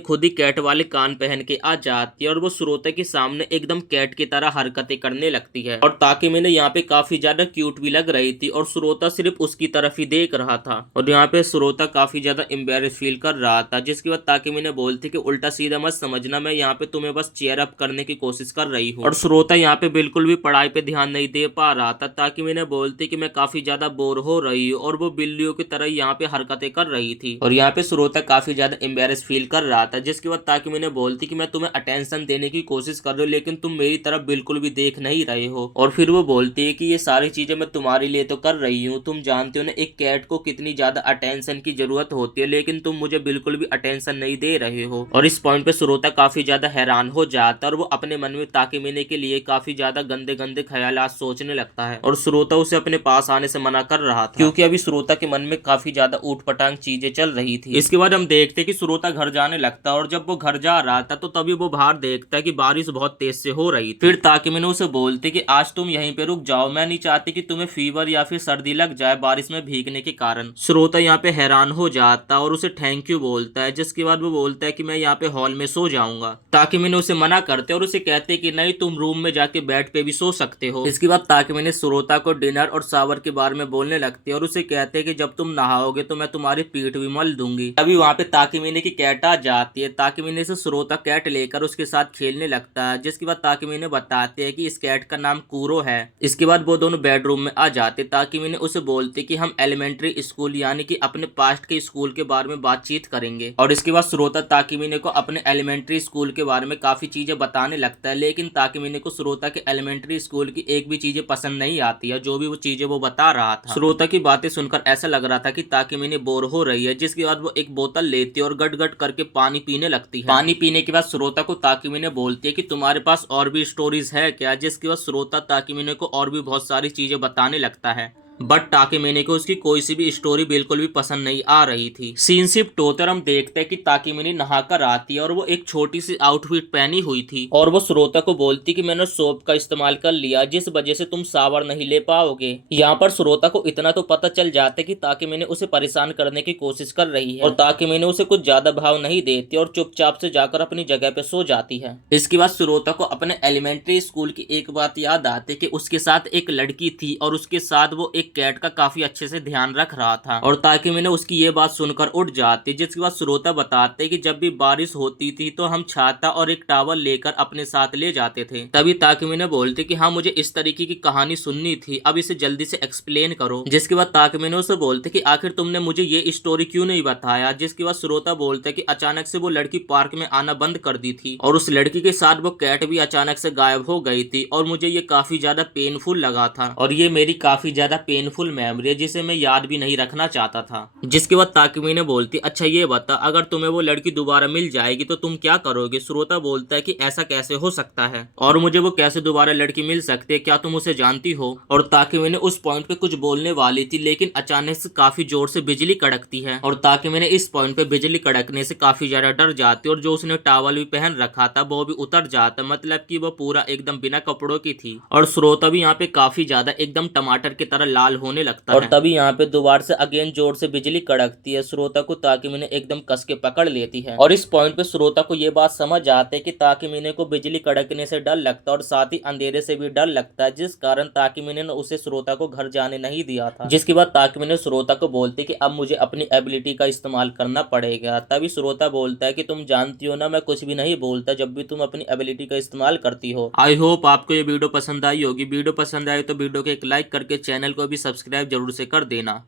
खुद ही कैट वाले कान पहन के आ जाती है और वो सुरोता के सामने एकदम कैट की तरह हरकतें करने लगती है। और ताकिमिने यहाँ पे काफी ज्यादा क्यूट भी लग रही थी और सुरोता सिर्फ उसकी तरफ ही देख रहा था। और यहाँ पे सुरोता काफी ज्यादा एम्बेरस फील कर रहा था। जिसके बाद ताकिमिने बोलती कि उल्टा सीधा मत समझना, मैं यहाँ पे तुम्हें बस चेयर अप करने की कोशिश कर रही हूँ। और सुरोता यहाँ पे बिल्कुल भी पढ़ाई पे ध्यान नहीं दे पा रहा था। ताकिमिने बोलती कि मैं काफी ज्यादा बोर हो रही हूँ, और वो बिल्लियों की तरह यहाँ पे हरकतें कर रही थी। और यहाँ पे सुरोता काफी ज्यादा एम्बेरस फील कर रहा था। जिसके बाद ताकिमिने बोलती कि मैं तुम्हें अटेंशन देने की कोशिश कर रही हूँ, लेकिन तुम मेरी तरफ बिल्कुल भी देख नहीं रहे हो। और फिर वो बोलती है कि ये सारी चीजें मैं तुम्हारे लिए तो कर रही हूँ, तुम जानते हो ना एक कैट को कितनी ज्यादा अटेंशन की जरूरत होती है, लेकिन तुम मुझे बिल्कुल भी अटेंशन नहीं दे रहे हो। और इस पॉइंट पे सुरोता काफी ज्यादा हैरान हो जाता है और वो अपने मन में ताकिमिने के लिए काफी ज्यादा गंदे गंदे ख्यालात सोचने लगता है। और सुरोता उसे अपने पास आने से मना कर रहा था, क्योंकि अभी सुरोता के मन में काफी ज्यादा ऊटपटांग चीजें चल रही थी। इसके बाद हम देखते कि सुरोता घर जाने लगता है, और जब वो घर जा रहा था तो तभी वो बाहर देखता है कि बारिश बहुत तेज से हो रही थी। फिर ताकिमिने उसे बोलते कि आज तुम यहीं पे रुक जाओ, मैं नहीं चाहती कि तुम्हें फीवर या फिर सर्दी लग जाए बारिश में भीगने के कारण। सुरोता यहाँ पे हैरान हो जाता और उसे थैंक यू बोलता है। जिसके बाद वो बोलता है कि मैं यहाँ पे हॉल में सो जाऊंगा। ताकिमिने उसे मना करते और उसे कहते कि नहीं, तुम रूम में जाके बेड पे भी सो सकते हो। इसके बाद ताकिमिने सुरोता को डिनर और शावर के बारे में बोलने लगती है और उसे कहते हैं कि जब तुम नहाओगे तो मैं तुम्हारी पीठ भी मल दूंगी। अभी वहाँ पे ताकिमिने की कैट आ जाती है। ताकिमिने से सुरोता कैट लेकर उसके साथ खेलने लगता है। जिसके बाद ताकिमिने बताते हैं कि इस कैट का नाम कूरो है। इसके बाद वो दोनों बेडरूम में आ जाते। ताकिमिने उसे बोलते कि हम एलिमेंट्री स्कूल यानी कि अपने पास्ट के स्कूल के बारे में बातचीत करेंगे। और इसके बाद सुरोता ताकिमिने को अपने एलिमेंट्री स्कूल के बारे में काफी चीजें बताने लगता है, लेकिन ताकिमिने को सुरोता के एलिमेंट्री स्कूल की एक भी चीजें पसंद नहीं आती है, जो भी वो चीजें वो बता रहा था। सुरोता की बातें सुनकर ऐसा लग रहा था कि ताकिमिने बोर हो रही है। जिसके बाद वो एक बोतल लेती है और गट गट करके पानी पीने लगती है। पानी पीने के बाद सुरोता को ताकिमिने बोलती है कि तुम्हारे पास और भी स्टोरीज है क्या। जिसके बाद सुरोता ताकिमिने को और भी बहुत सारी चीजें बताने लगता है, बट ताकिमिने को उसकी कोई सी भी स्टोरी बिल्कुल भी पसंद नहीं आ रही थी। सीन शिफ्ट होकर हम देखते हैं कि ताकिमिने नहाकर आती है और वो एक छोटी सी आउटफिट पहनी हुई थी और वो सुरोता को बोलती कि मैंने सोप का इस्तेमाल कर लिया, जिस वजह से तुम शावर नहीं ले पाओगे। यहाँ पर सुरोता को इतना तो पता चल जाता है कि ताकिमिने उसे परेशान करने की कोशिश कर रही है, और ताकिमिने उसे कुछ ज्यादा भाव नहीं देती और चुपचाप से जाकर अपनी जगह पे सो जाती है। इसके बाद सुरोता को अपने एलिमेंट्री स्कूल की एक बात याद आती है कि उसके साथ एक लड़की थी और उसके साथ वो एक कैट का काफी अच्छे से ध्यान रख रहा था। और ताकिमिने उसकी ये बात सुनकर उठ जाती। जिसके बाद सुरोता बताते कि जब भी बारिश होती थी तो हम छाता और एक टावल लेकर अपने साथ ले जाते थे। तभी ताकिमिने बोलते कि हाँ, मुझे इस तरीके की कहानी सुननी थी, अब इसे जल्दी से एक्सप्लेन करो। जिसके बाद ताकिमिने उसे बोलते कि आखिर तुमने मुझे ये स्टोरी क्यों नहीं बताया। जिसके बाद सुरोता बोलते कि अचानक से वो लड़की पार्क में आना बंद कर दी थी और उस लड़की के साथ वो कैट भी अचानक से गायब हो गई थी, और मुझे ये काफी ज्यादा पेनफुल लगा था, और ये मेरी काफी ज्यादा पेनफुल मेमोरी है जिसे मैं याद भी नहीं रखना चाहता था। जिसके बाद ताकिमिने बोलती अच्छा ये बता, अगर तुम्हें वो लड़की दोबारा मिल जाएगी तो तुम क्या करोगे। सुरोता बोलता है कि ऐसा कैसे हो सकता है और मुझे वो कैसे दोबारा लड़की मिल सकती है, क्या तुम उसे जानती हो। और ताकिमिने उस पॉइंट पे कुछ बोलने वाली थी, लेकिन अचानक से काफी जोर से बिजली कड़कती है और ताकिमिने इस पॉइंट पे बिजली कड़कने से काफी ज्यादा डर जाती और जो उसने टावल भी पहन रखा था वो भी उतर जाता, मतलब कि वो पूरा एकदम बिना कपड़ों की थी। और सुरोता भी यहाँ पे काफी ज्यादा एकदम टमाटर की तरह लाल लाल होने लगता है और तभी यहाँ पे दोबारा से अगेन जोर से बिजली कड़कती है। श्रोता को ताकमीने एकदम कस के पकड़ लेती है और इस पॉइंट पे श्रोता को ये बात समझ आती है कि ताकमीने को बिजली कड़कने से डर लगता है और साथ ही अंधेरे से भी डर लगता है, जिस कारण ताकमीने ने उसे श्रोता को घर जाने नहीं दिया था। जिसके बाद ताकमीने श्रोता को बोलती कि अब मुझे अपनी एबिलिटी का इस्तेमाल करना पड़ेगा। तभी श्रोता बोलता है कि तुम जानती हो ना, मैं कुछ भी नहीं बोलता जब भी तुम अपनी एबिलिटी का इस्तेमाल करती हो। आई होप आपको ये वीडियो पसंद आई होगी। वीडियो पसंद आई तो वीडियो को एक लाइक करके चैनल को भी सब्सक्राइब जरूर से कर देना।